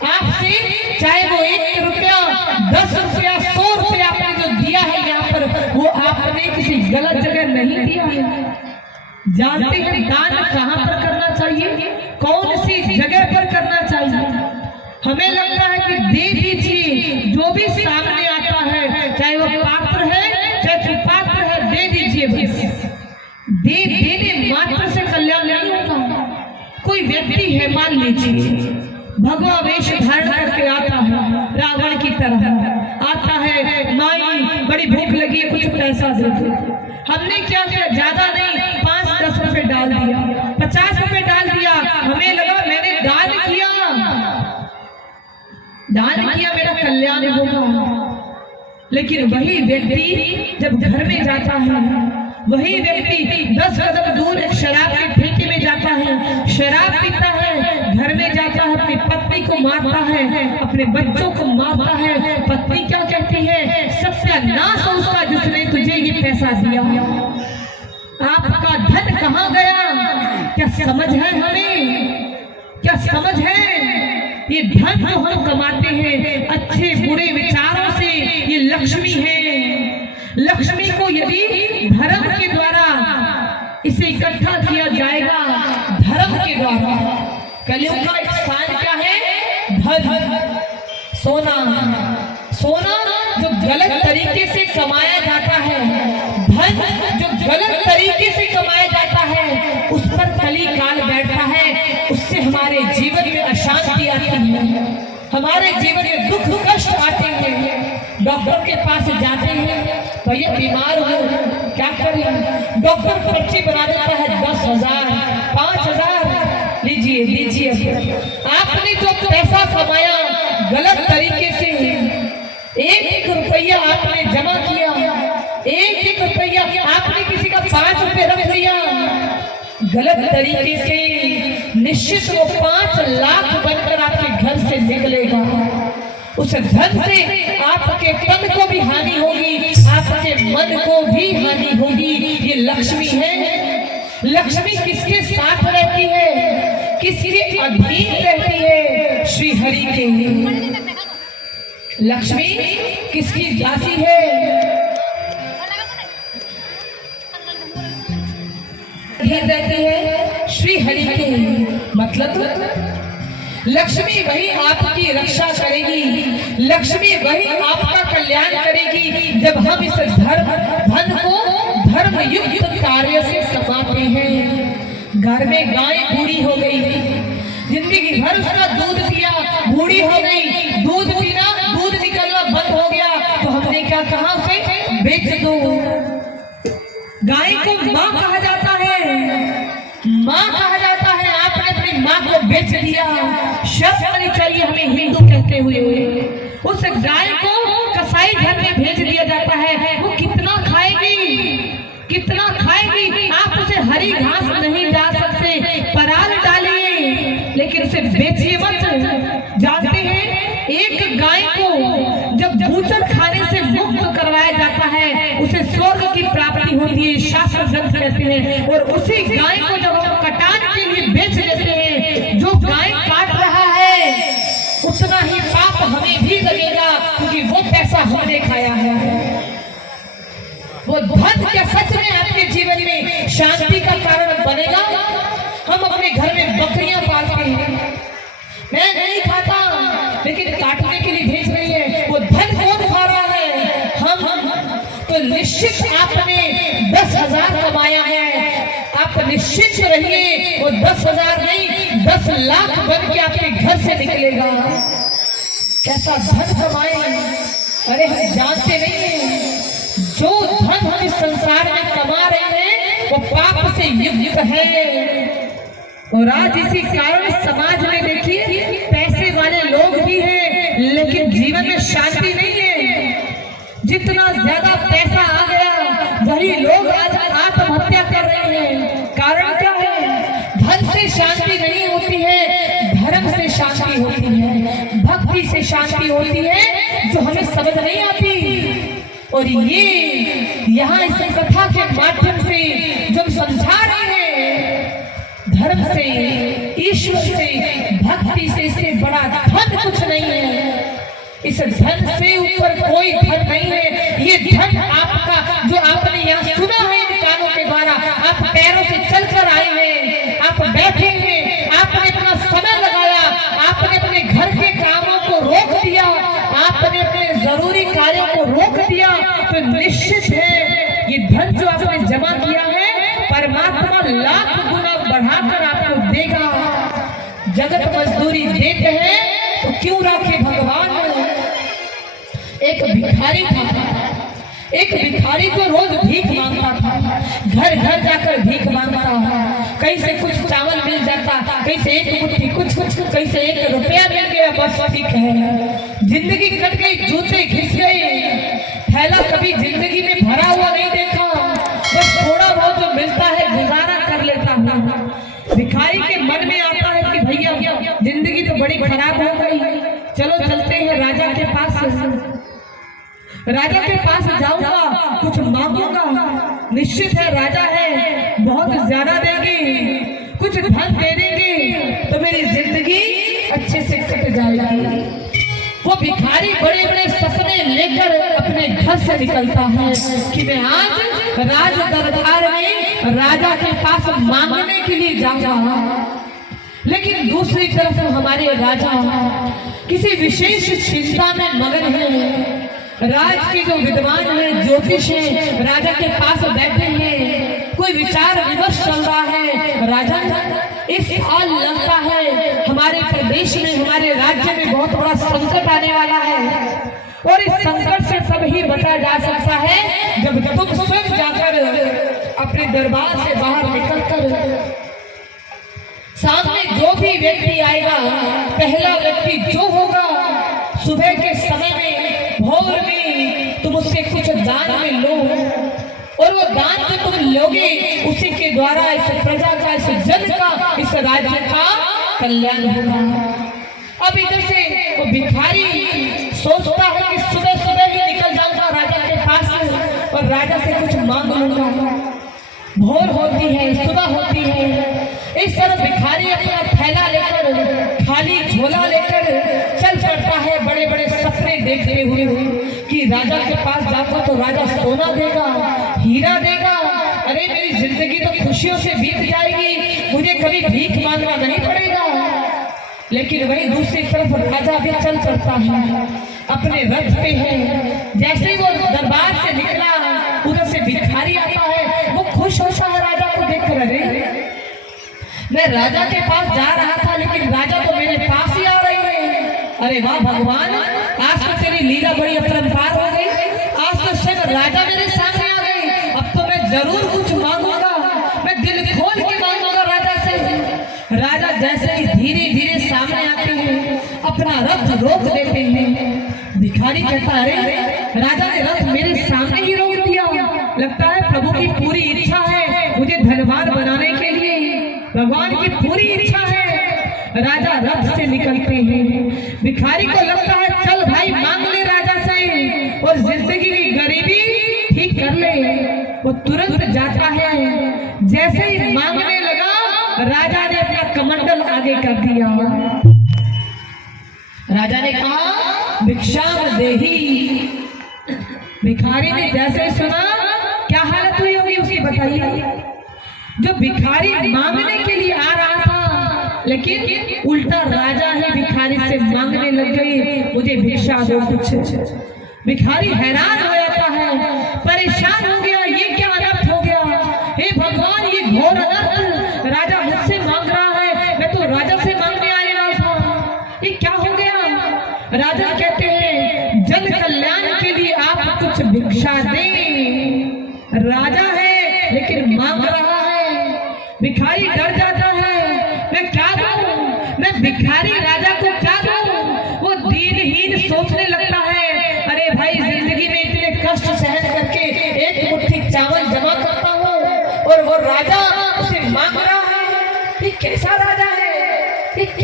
आपसे चाहे वो 1 रुपया, 10 रुपया, 100 रुपया आपने जो दिया है यहाँ पर, वो आपने किसी गलत जगह नहीं दिया है। जानते हैं दान कहाँ पर करना चाहिए, कौन सी जगह पर करना चाहिए। हमें लगता है कि दे दीजिए, जो भी सामने आता है, चाहे वो पात्र है चाहे कुपात्र है, दे दीजिए बस। देने मात्र से कल्याण नहीं होता। कोई व्यक्ति है, मान लीजिए भगवा वेश धारण करके आता है, रावण की तरह आता है, माई बड़ी भूख लगी है, कुछ पैसा दे दो। हमने क्या किया, ज्यादा नहीं, 5-10 रुपए डाल दिया, 50 रुपए डाल दिया। हमें लगा मैंने दान किया, मेरा कल्याण होगा। लेकिन वही व्यक्ति जब घर में जाता है, वही व्यक्ति 10 कदम दूर एक शराब के ठेके में जाता है, शराब पीता है, घर में जाता है, अपनी पत्नी को मारता है, अपने बच्चों को मारता है। पत्नी क्या कहती है, सत्यानाश हो उसका जिसने तुझे ये पैसा दिया, आपका धन कहाँ गया। क्या समझ है हमें, क्या समझ है। ये धन जो हम कमाते हैं अच्छे बुरे विचारों से, ये लक्ष्मी है। लक्ष्मी को यदि धर्म के द्वारा इसे इकट्ठा किया जाएगा, धर्म के द्वारा, कलयुग का एक स्थान क्या है, धन, सोना। सोना जो गलत तरीके से कमाया जाता है, धन जो गलत तरीके से कमाया जाता है, उस पर कली काल बैठता है, उससे हमारे जीवन में अशांति आती है, हमारे जीवन में दुख कष्ट आते हैं। डॉक्टर के पास जाते हैं, भैया बीमार हो, क्या करें, डॉक्टर पर्ची बना देता है 10,000, 5,000, लीजिए। आपने जो पैसा कमाया गलत तरीके से, 1-1 रुपया आपने जमा किया, 1-1 रुपया आपने किसी का 5 रुपये रख दिया गलत तरीके से, निश्चित वो 5 लाख बनकर आपके घर से निकलेगा। उस धन से आपके तन को भी हानि होगी, आपके मन को भी हानि होगी। ये लक्ष्मी है। लक्ष्मी किसके साथ रहती है, किसके अधीन रहती है, श्री हरि के। लक्ष्मी किसकी दासी है, अधीन रहती है श्री हरि के। मतलब लक्ष्मी वही आपकी रक्षा करेगी, लक्ष्मी वही आपका कल्याण करेगी जब हम इस धन को धर्म युक्त कार्य से कमाते हैं। घर में गाय बूढ़ी हो गई, जिंदगी भर उसका दूध पिया, बूढ़ी हो गई, दूध पीना, दूध निकलना बंद हो गया, तो हमने क्या कहा, उसे बेच दो। गाय को माँ कहा जाता है, माँ कहा जाता है, आपने अपनी माँ को बेच दिया। शब्द नहीं चाहिए हमें हिंदू कहते हुए। उस गाय को कसाई घर में भेज दिया जाता है, वो कितना खाएगी, कितना खाएगी। आप उसे हरी घास नहीं डाल सकते, पराल डालिए, लेकिन उसे बेचिए मत। जानते हैं एक गाय को जब बूचर खाने से मुक्त करवाया जाता है, उसे स्वर्ग की प्राप्ति होती है, शास्त्र ग्रंथ कहते हैं। और उसी गाय को जब हम कटान के लिए बेच देते हैं, जो गाय काट रहा है उतना ही पाप हमें भी लगेगा, क्योंकि वो पैसा हमने खाया है। वो धन क्या सच में आपके जीवन में शांति का कारण बनेगा। हम अपने घर में बकरियां पालते हैं, मैं नहीं खाता, लेकिन काटने के लिए भेज रही है, वो धन कौन खा रहा है, हम। तो निश्चित आपने 10,000 कमाया है, आप निश्चित रहिए वो 10,000 नहीं 10 लाख बन के आपके घर से निकलेगा। कैसा धन कमाए, अरे हम जानते नहीं हैं, जो धन हम इस संसार में कमा रहे हैं वो पाप से युक्त है। और आज इसी कारण समाज में देखिए पैसे वाले लोग भी हैं, जितना ज्यादा पैसा आ गया वही लोग आज आत्महत्या कर रहे हैं। कारण क्या है? धन से शांति नहीं होती है, धर्म से शांति होती है, भक्ति से शांति होती है, जो हमें समझ नहीं आती। और ये यहाँ इस कथा के माध्यम से जब समझा रहे हैं, धर्म से, ईश्वर से, भक्ति से इससे बड़ा धन कुछ नहीं है। इस धन से ऊपर कोई धन नहीं है। ये धन आपका, जो आपने यहाँ सुना है इन कानों के द्वारा, आप पैरों से चलकर आए हैं, आप बैठे हैं, आपने अपना समय लगाया, आपने अपने घर के कामों को रोक दिया, आपने अपने जरूरी कार्यों को रोक दिया, तो निश्चित है ये धन जो आपने जमा किया है परमात्मा लाख गुना बढ़ाकर आपको देगा। जगत मजदूरी देते हैं तो क्यों राखे भगवान। एक भिखारी था, एक भिखारी तो रोज भीख मांगता था, घर घर जाकर भीख मांगता, कहीं से कुछ चावल मिल जाता, कहीं से एक मुट्ठी कुछ, कहीं से 1 रुपया मिल गया, बस ठीक है। जिंदगी कट गई, जूते घिस गए, थैला कभी जिंदगी में भरा हुआ नहीं देखा, बस थोड़ा बहुत जो मिलता है गुजारा कर लेता हूँ। भिखारी के मन में आता है कि भैया जिंदगी तो बड़ी खराब हो गई, चलो चलते हैं राजा के पास, राजा के पास जाऊंगा, कुछ मांगूंगा, निश्चित है राजा है बहुत ज्यादा देंगे, कुछ धन दे देंगे तो मेरी जिंदगी अच्छे से कट जाएगी। वो भिखारी बड़े बड़े सपने लेकर अपने घर से निकलता है कि मैं आज राज दरबार में राजा के पास मांगने के लिए जाऊंगा। लेकिन दूसरी तरफ हमारे राजा किसी विशेष चिंता में मगन है। राज के जो विद्वान हैं, ज्योतिष हैं, राजा के पास बैठे हैं, कोई विचार विमर्श चल रहा है। राजा इस साल लगता है हमारे प्रदेश में, हमारे राज्य में बहुत बड़ा संकट आने वाला है, और इस संकट से तभी बचा जा सकता है जब तुम स्वयं जाकर अपने दरबार से बाहर निकलकर सामने जो भी व्यक्ति आएगा, पहला व्यक्ति जो होगा, सुबह के समय में भोर में तुम उससे कुछ दान में लो, और वो दान जो तुम लोगे उसी के द्वारा इस प्रजा का, इस जन का, इस राज्य का कल्याण होगा। अब इधर से वो भिखारी सोचता है कि सुबह सुबह ही निकल जाऊंगा राजा के पास और राजा से कुछ मांग लूंगा। भोर होती है, सुबह होती है, इस तरह भिखारी अपना थैला लेकर, खाली झोला लेकर चल पड़ता है, बड़े बड़े सपने देखते हुए कि राजा के पास जाता तो राजा सोना देगा, हीरा देगा, अरे मेरी जिंदगी तो खुशियों से बीत जाएगी, मुझे कभी भीख मांगना नहीं पड़ेगा। लेकिन वही दूसरी तरफ राजा भी चल पड़ता है, अपने रथ पे है। जैसे ही वो दरबार से निकला, उधर से भिखारी आता है, वो खुश होता है राजा को देखकर, अरे मैं राजा के पास जा रहा था लेकिन राजा तो मेरे पास ही आ रही है। अरे वाह भगवान, आज तो तेरी लीला बड़ी अपरंपार हो गई, आज तो स्वयं राजा मेरे सामने आ गए, अब तो मैं जरूर कुछ मांगूंगा, मैं दिल खोल के मांगूंगा राजा से। राजा जैसे ही धीरे धीरे सामने आते हैं, अपना रथ रोक देते हैं। भिखारी कहता है, अरे राजा ने रथ मेरे सामने ही रोक दिया, लगता है प्रभु की पूरी इच्छा है मुझे धनवान बनाने के लिए, भगवान की पूरी इच्छा है। राजा रथ से निकलते हैं, भिखारी को लगता है चल भाई मांग ले राजा से और जिंदगी की गरीबी ठीक कर ले। वो तुरंत जाता है, जैसे ही मांगने लगा राजा ने अपना कमंडल आगे कर दिया। राजा ने कहा भिक्षाम देही। भिखारी ने जैसे सुना, क्या हालत हुई होगी उसकी बताइए। जो भिखारी मांगने के लिए आ रहा था, लेकिन उल्टा राजा ही भिखारी से मांगने लग गई, मुझे भिक्षा दो कुछ। भिखारी हैरान हो जाता है, परेशान हो गया, ये क्या अनर्थ हो गया, हे भगवान ये घोर अनर्थ, राजा मुझसे मांग रहा है, मैं तो राजा से मांगने आने वाला था, ये क्या हो गया। राजा कहते हैं जन कल्याण के लिए आप कुछ भिक्षा दें। राजा है लेकिन मांग रहा है, भिखारी डर जाता है, मैं क्या दूं, मैं भिखारी राजा को क्या दूं। वो दीनहीन सोचने लगता है, अरे भाई जिंदगी में इतने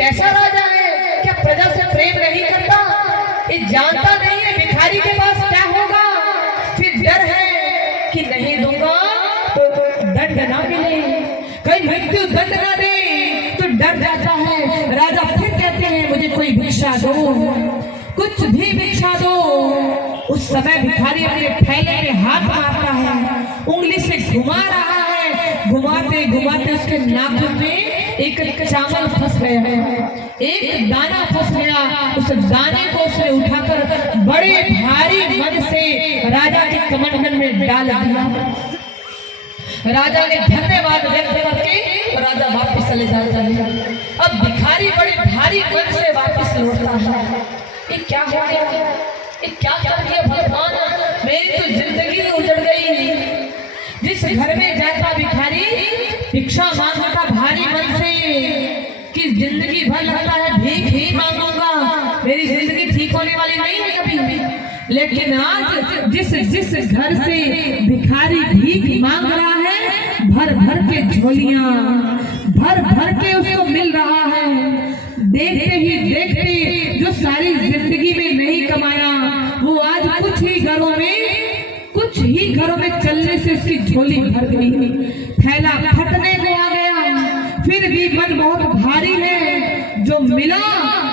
कैसा राजा है, क्या प्रजा से प्रेम नहीं करता? ये जानता नहीं है भिखारी के पास क्या होगा। फिर डर है कि नहीं दूंगा तो दंड ना मिले, कहीं मृत्यु दंड ना दे, तो डर जाता है। राजा फिर कहते हैं मुझे कोई भिक्षा दो, कुछ भी भिक्षा दो। उस समय भिखारी अपने थैले में हाथ मारता है, उंगली से घुमा रहा है, घुमाते घुमाते उसके नाखून में एक चावल फंस गया है, एक दाना फंस गया। उस दाने को उसने उठाकर बड़े भारी मन से राजा के कमंडल में डाल दिया। राजा ने धन्यवाद व्यक्त करके राजा वापस चले जाता है। अब भिखारी बड़े भारी मन से वापस लौटता है। ये क्या हो गया, ये क्या कर दिया भगवान, मेरी तो जिंदगी उजड़ गई। जिस घर में जाता भिखारी भिक्षा मांगता भारी मन से कि जिंदगी भर लगता है भीख ही मांगूंगा, मेरी जिंदगी ठीक होने वाली नहीं है कभी भी। लेकिन आज जिस घर से भिखारी भीख मांग रहा है, भर भर के झोलियां भर भर के उसको मिल रहा है। देखते ही देखते जो सारी जिंदगी में नहीं कमाया, वो आज कुछ ही घरों में चलने से उसकी झोली भर गई, थैला फटने को आ गया। फिर भी मन बहुत भारी है, जो मिला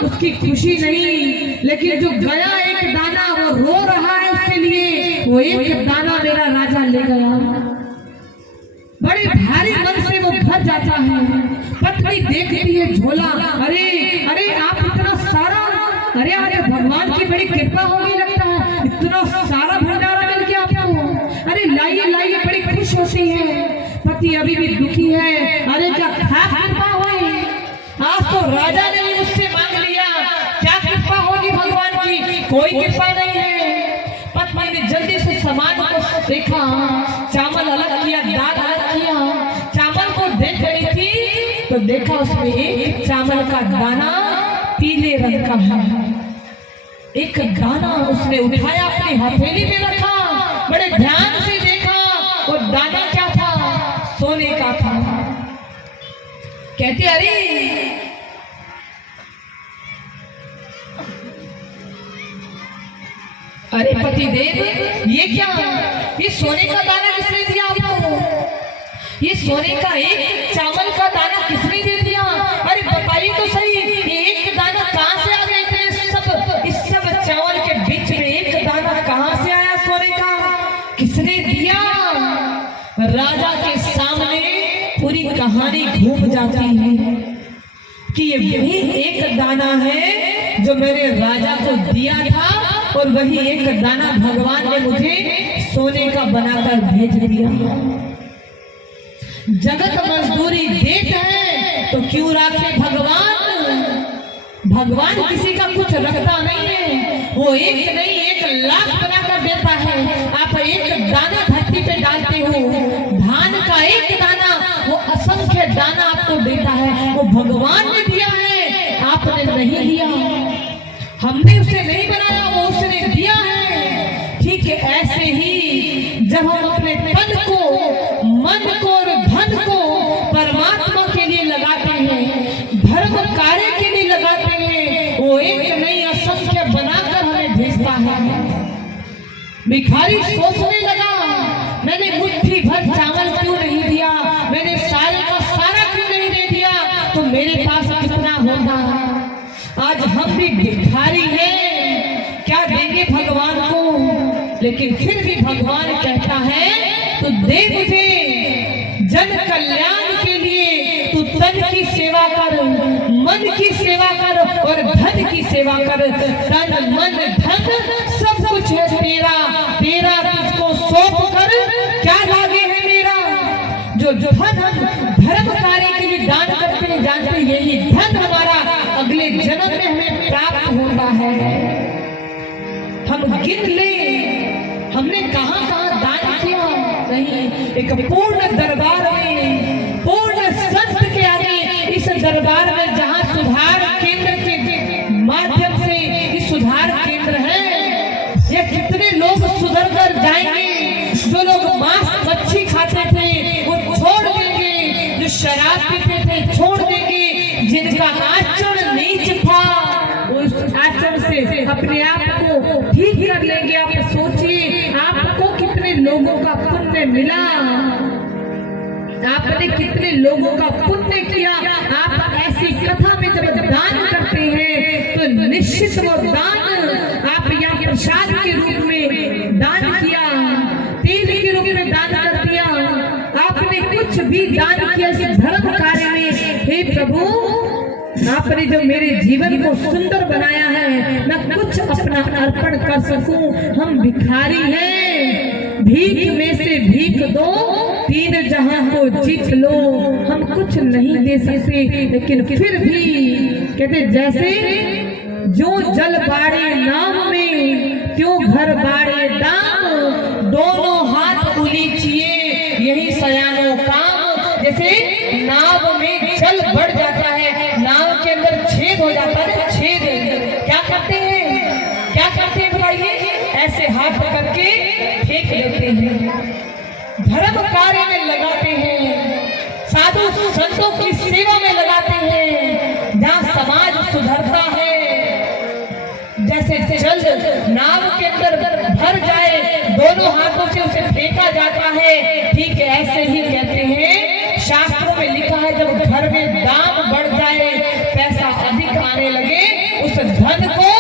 उसकी खुशी नहीं, लेकिन जो गया एक दाना वो रो रहा है उसके लिए, वो एक दाना मेरा राजा ले गया। बड़े भारी मन से वो घर जाता है। पत्नी देखती है झोला, अरे अरे आप इतना सारा, अरे अरे भगवान की बड़ी कृपा होगी लगता है, इतना सारा भंडारा मिल गया आपको, अरे लाइए लाइए, बड़ी खुश होती है। पति अभी भी दुखी है, अरे क्या कृपा हुई, आज तो राजा ने मुझसे मांग लिया, क्या कृपा होगी भगवान की, कोई कृपा नहीं है। पत्नी ने जल्दी से सामान को देखा, चावल अलग किया, दाल अलग किया, चावल को देख रही थी तो देखा उसमें चावल का दाना पीले रंग का है। एक दाना उसने उठाया, अपनी हथेली में रखा, बड़े ध्यान से देखा, वो दाना क्या था, सोने का था। कहते अरे पति देव, ये क्या, ये सोने का दाना किसने दिया आपको, ये सोने का एक चावल का दाना किसने दे दिया, अरे बताइए तो सही, ये एक दाना कहाँ से आ गया, इस सब चावल के बीच में एक दाना कहाँ से आया सोने का, किसने दिया। राजा के सामने पूरी कहानी घूम जाती है कि ये वही एक दाना है जो मेरे राजा को दिया था, और वही एक दाना भगवान ने मुझे सोने का बनाकर भेज दिया। जगत मजदूरी देता है तो क्यों राखे भगवान, भगवान किसी का कुछ रखता नहीं है, वो एक नहीं 1 लाख बनाकर देता है। आप एक दाना धरती पे डालते हो, धान का एक दाना वो असंख्य दाना आपको देता है, वो भगवान ने दिया है, आपने नहीं दिया, हमने उसे नहीं बनाया, वो उसने दिया है। ठीक है, ऐसे ही जब हम अपने तन को, मन को और धन को परमात्मा के लिए लगाते हैं, धर्म कार्य के लिए लगाते हैं, वो एक नहीं असंख्य बनाकर हमें भेजता है। भिखारी सोचने लगा, मैंने मुट्ठी भर चावल क्यों नहीं दिया, मैंने सारे का सारा क्यों नहीं दे दिया, तो मेरे पास कितना होगा। आज हम भी भिखारी हैं, क्या देंगे भगवान को, लेकिन फिर भी भगवान कहता है तो दे मुझे, जन कल्याण के लिए तू तन की सेवा कर, मन की सेवा कर और धन की सेवा कर। तन मन धन सब कुछ है तेरा, तेरा तुझको सौंप कर क्या लागे है मेरा। जो धन हम धर्म कार्य के लिए दान करते हैं, जानते हैं यही धन हमारा अगले जन्म में हमें प्राप्त होता है। हम गिन ले हमने कहां कहां दान किया, नहीं, एक पूर्ण दरबार में, पूर्ण संत के आगे, इस दरबार में जहां सुधार केंद्र के माध्यम से इस सुधार केंद्र है, ये कितने लोग सुधर कर जाएंगे। जो लोग मांस मच्छी खाते थे वो छोड़ देंगे, जो शराब पीते थे छोड़ देंगे, जिनका आचरण अपने आप को ठीक कर लेंगे। आप सोचिए आपको कितने लोगों का पुण्य मिला, आपने कितने लोगों का पुण्य किया। आप ऐसी कथा में जब दान करते हैं तो निश्चित वो दान आप यहाँ प्रसाद के रूप में दान किया, तेल के रूप में दान कर दिया, आपने कुछ भी दान किया इस धर्म कार्य में। हे प्रभु, आपने जो मेरे जीवन को सुंदर बनाया है, मैं कुछ अपना अर्पण कर सकूं। हम भिखारी हैं, भीख में से भीख दो, तीन जहां को जीत लो। हम कुछ नहीं दे सकते, लेकिन फिर भी कहते जैसे जो जल बाड़े नाम में क्यों घर बाड़े दाम, दोनों हाथ उलीचिए यही सयानो काम। जैसे नाव में जल बढ़ जाता है, नाव के अंदर छेद हो जाता है, छेद क्या करते हैं, क्या करते हैं बताइए, ऐसे हाथ करके फेंक देते हैं, धर्म कार्य में लगाते हैं, साधु संतों की सेवा में लगाते हैं, जहाँ समाज सुधरता है। जैसे जल नाव के अंदर भर जाए, दोनों हाथों से उसे फेंका जाता है, ठीक है ऐसे ही कहते हैं, शास्त्रों में लिखा है जब घर में दाम बढ़ जाए, पैसा अधिक आने लगे, उस धन को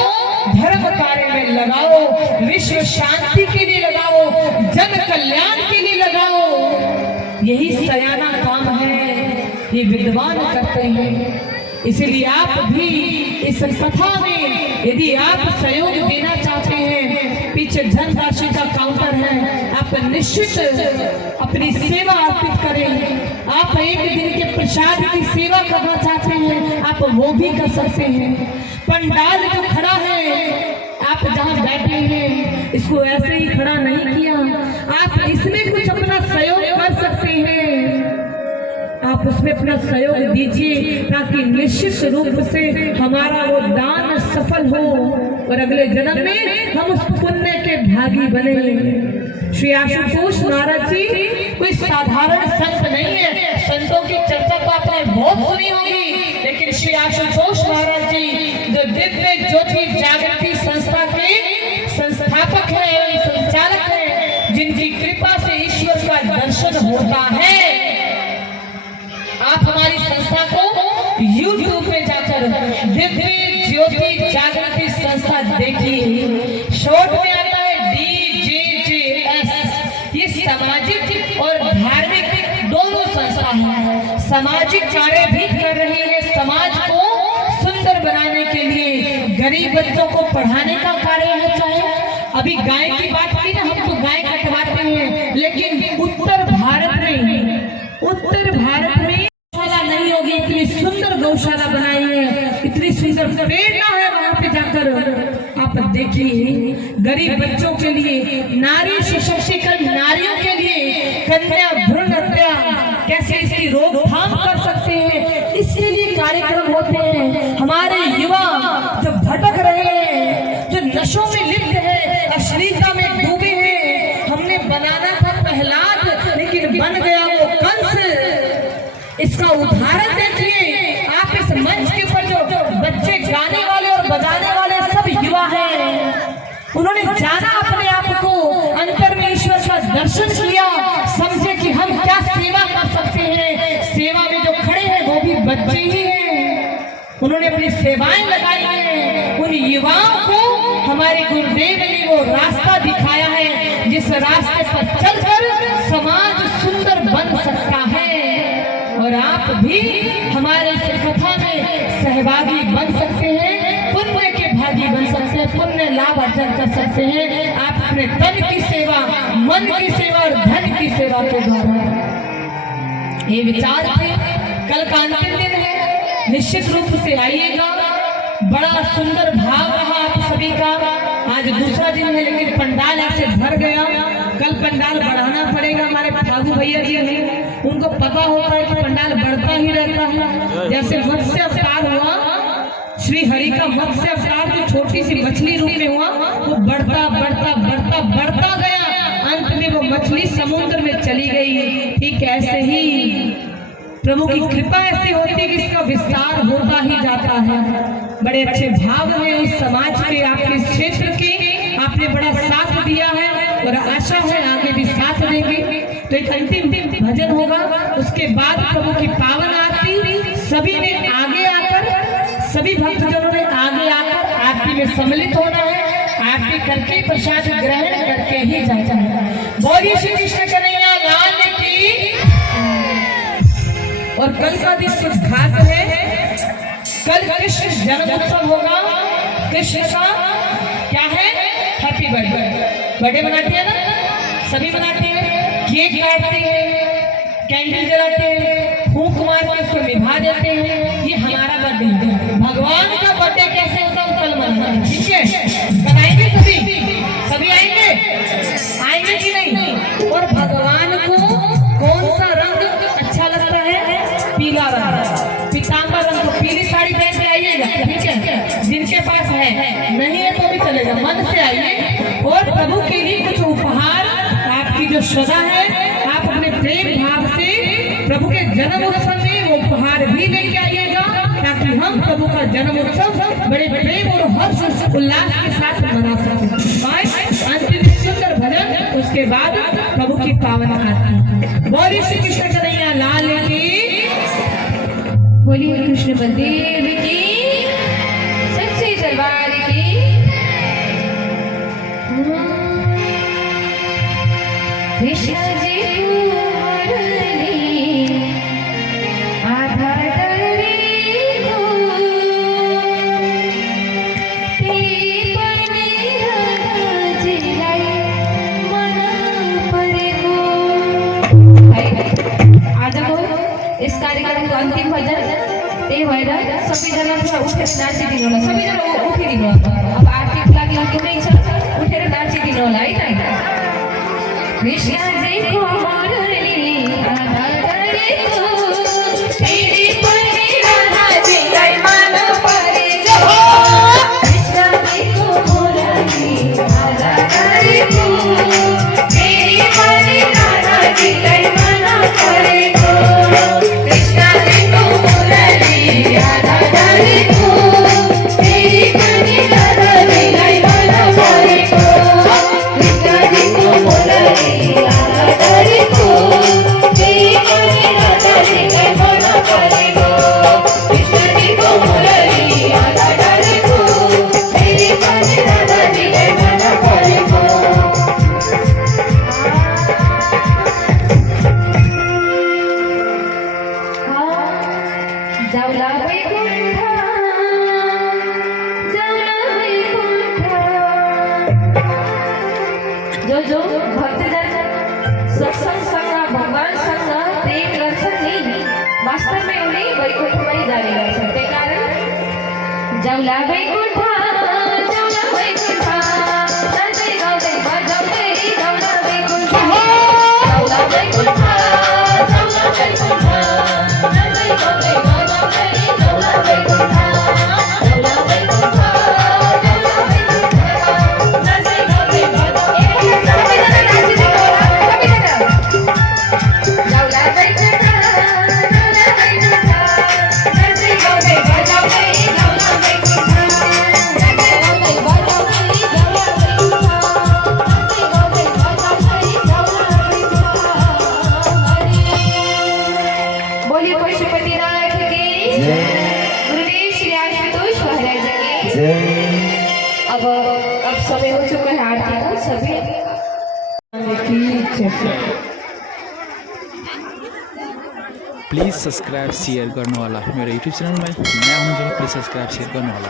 धर्म कार्य में लगाओ, विश्व शांति के लिए लगाओ, जन कल्याण के लिए लगाओ। यही सयाना काम है, ये विद्वान करते हैं। इसलिए आप भी इस कथा में यदि आप सहयोग देना चाहते हैं, पीछे धनराशि का काउंटर है, आप निश्चित अपनी सेवा अर्पित करें। आप एक दिन के प्रसाद की सेवा करना चाहते हैं, आप वो भी कर सकते हैं। पंडाल जो खड़ा है, आप जहाँ बैठे हैं इसको ऐसे ही खड़ा नहीं किया, आप इसमें कुछ अपना सहयोग कर सकते हैं। आप उसमें अपना सहयोग दीजिए ताकि निश्चित रूप से हमारा वो दान सफल हो और अगले जन्म में हम उस पुण्य के भागी बने। श्री आशुतोष महाराज जी कोई साधारण संत नहीं है। संतों की चर्चा तो आपने बहुत सुनी होगी, लेकिन श्री आशुतोष महाराज जी जो दिव्य ज्योति जागृति संस्था के संस्थापक है एवं संचालक है, जिनकी कृपा से ईश्वर का दर्शन होता है। आप हमारी संस्था को YouTube पे जाकर दिव्य ज्योति जागृति संस्था देखिए, शॉर्ट में आता है DJJS। ये सामाजिक और धार्मिक दोनों संस्था है, सामाजिक कार्य भी कर रही है, समाज को सुंदर बनाने के लिए, गरीब बच्चों को पढ़ाने का कार्य है। चाहे अभी गाय की बात की ना, हम तो गाय कटवाते हैं, लेकिन उत्तर भारत में नहीं होगी, इतनी सुंदर गौशाला बनाई है, इतनी सुंदर प्रेरणा है। वहां पे जाकर आप देखिए, गरीब बच्चों के लिए, नारी सशक्तिकरण, नारियों के लिए, कन्या भ्रूण हत्या कैसे इसकी रोकथाम कर सकते हैं, इसके लिए कार्यक्रम होते हैं। हमारे युवा जो भटक रहे हैं, जो नशों में लिप्त है, अश्लीलता में डूबे हैं, हमने बनाना था प्रहलाद लेकिन बन गया वो कंस। इसका उदाहरण देखिए, आप इस मंच के ऊपर जो बच्चे गाने वाले और बजाने वाले सब युवा हैं, उन्होंने जाना अपने आप को, अंतर में ईश्वर का दर्शन किया, समझे कि हम क्या सेवा कर सकते हैं। सेवा में जो खड़े हैं वो भी बच्चे ही हैं, उन्होंने अपनी सेवाएं लगाई हैं। उन युवाओं को हमारे गुरुदेव ने वो रास्ता दिखाया है, जिस रास्ते पर चलकर समाज सुंदर बन सकता है। और आप भी हमारे इस कथा में सहभागी बन सकते हैं, पुण्य के भागी बन सकते हैं, पुण्य लाभ अर्जन कर सकते हैं। आप अपने तन की सेवा, मन की सेवा और धन की सेवा के द्वारा। ये विचार थे। कल का अंतिम दिन है, निश्चित रूप से आइएगा। बड़ा सुंदर भाव रहा आप सभी का। आज दूसरा दिन है, लेकिन पंडाल ऐसे भर गया। कल पंडाल बढ़ाना पड़ेगा। हमारे फागू भैया जी हैं, उनको पता होता है कि पंडाल बढ़ता ही रहता है। जैसे मत्स्य अवतार हुआ, श्री हरि का मत्स्य अवतार जो छोटी सी मछली रूप में हुआ, वो बढ़ता बढ़ता बढ़ता बढ़ता गया, अंत में वो मछली समुद्र में चली गई। ठीक ऐसे ही प्रभु की कृपा ऐसी होती है कि इसका विस्तार होता ही जाता है। बड़े अच्छे भाव हैं उस समाज के, आपके इस क्षेत्र के, आपने बड़ा साथ दिया है और आशा है आगे भी साथ देंगे। तो एक अंतिम भजन होगा, उसके बाद प्रभु की पावन आरती सभी ने आगे आकर, सभी भक्तजनों ने आगे आकर आरती में सम्मिलित होना है। आरती करके प्रसाद ग्रहण करके ही जाना है। बोलिए श्री कृष्ण कन्हैया लाल की। और कल का दिन कुछ खास है, कल कृष्ण जन्म उत्सव होगा। कृष्ण का क्या है? Happy birthday. बर्थडे मनाते हैं ना, सभी मनाते हैं, केक काटते हैं, कैंडल जलाते हैं, फूंक मार के उसको निभा देते हैं। ये हमारा बर्थडे है। भगवान का बर्थडे कैसे होता है कल मनाना है, ठीक है? बनाएंगे सभी आएंगे, आएंगे कि नहीं? और भगवान को कौन सा रंग अच्छा लगता है? पीला रंग, पीतांबर रंग। तो पीली साड़ी पहन के आइएगा, ठीक है? जिनके पास है, नहीं है तो भी चलेगा, मन से आइए। और प्रभु के लिए कुछ उपहार, आपकी जो श्रद्धा है, आप अपने प्रेम भाव से प्रभु के जन्म उत्सव में वो उपहार भी लेके आइएगा, ताकि हम प्रभु का जन्म उत्सव बड़े प्रेम और हर्ष उल्लास के साथ मना सकें। अंतिम सुंदर भजन, उसके बाद प्रभु की पावन आरती। बोलिए श्री कृष्ण कन्हैया लाल की। बोलिए कृष्ण बलदेव की, सच्चे दरबार की। कृष्ण जी इस कार्यक्रम का अंतिम भजन ते भएर सबैजना थोड़ा उठेर नाचिदिनु होला। सबैजना उठिदिनु होला। अब आरती लागि कुनै छ उठेर नाचिदिनु होला है त। कृष्ण जयको मुरली राधा गरेको, तेरी पनि राधा जीलाई मन परेको। कृष्ण जयको मुरली राधा गरेको, तेरी पनि राधा जीलाई मन परेको। जो भक्तजन सत्संग संग भगवान संग प्रेम गर्छन् नि, वास्तव में उन्हें वैकुण्ठमै जाने गर्छन्। त्यही कारण जाउला वैकुण्ठ, जाउला वैकुण्ठ, नाच्दै गाउँदै बजाउँदै जाउला वैकुण्ठ। जाउला वैकुण्ठ, जाउला वैकुण्ठ, नाच्दै गाउँदै बजाउँदै जाउला वैकुण्ठ। जाउला वैकुण्ठ, अब समय हो चुका है आरती का। सभी प्लीज़ सब्सक्राइब शेयर गर्नु होला। मेरो यूट्यूब चैनल में नयाँ हुनुहुन्छ भने प्लिज सब्सक्राइब शेयर गर्नु होला।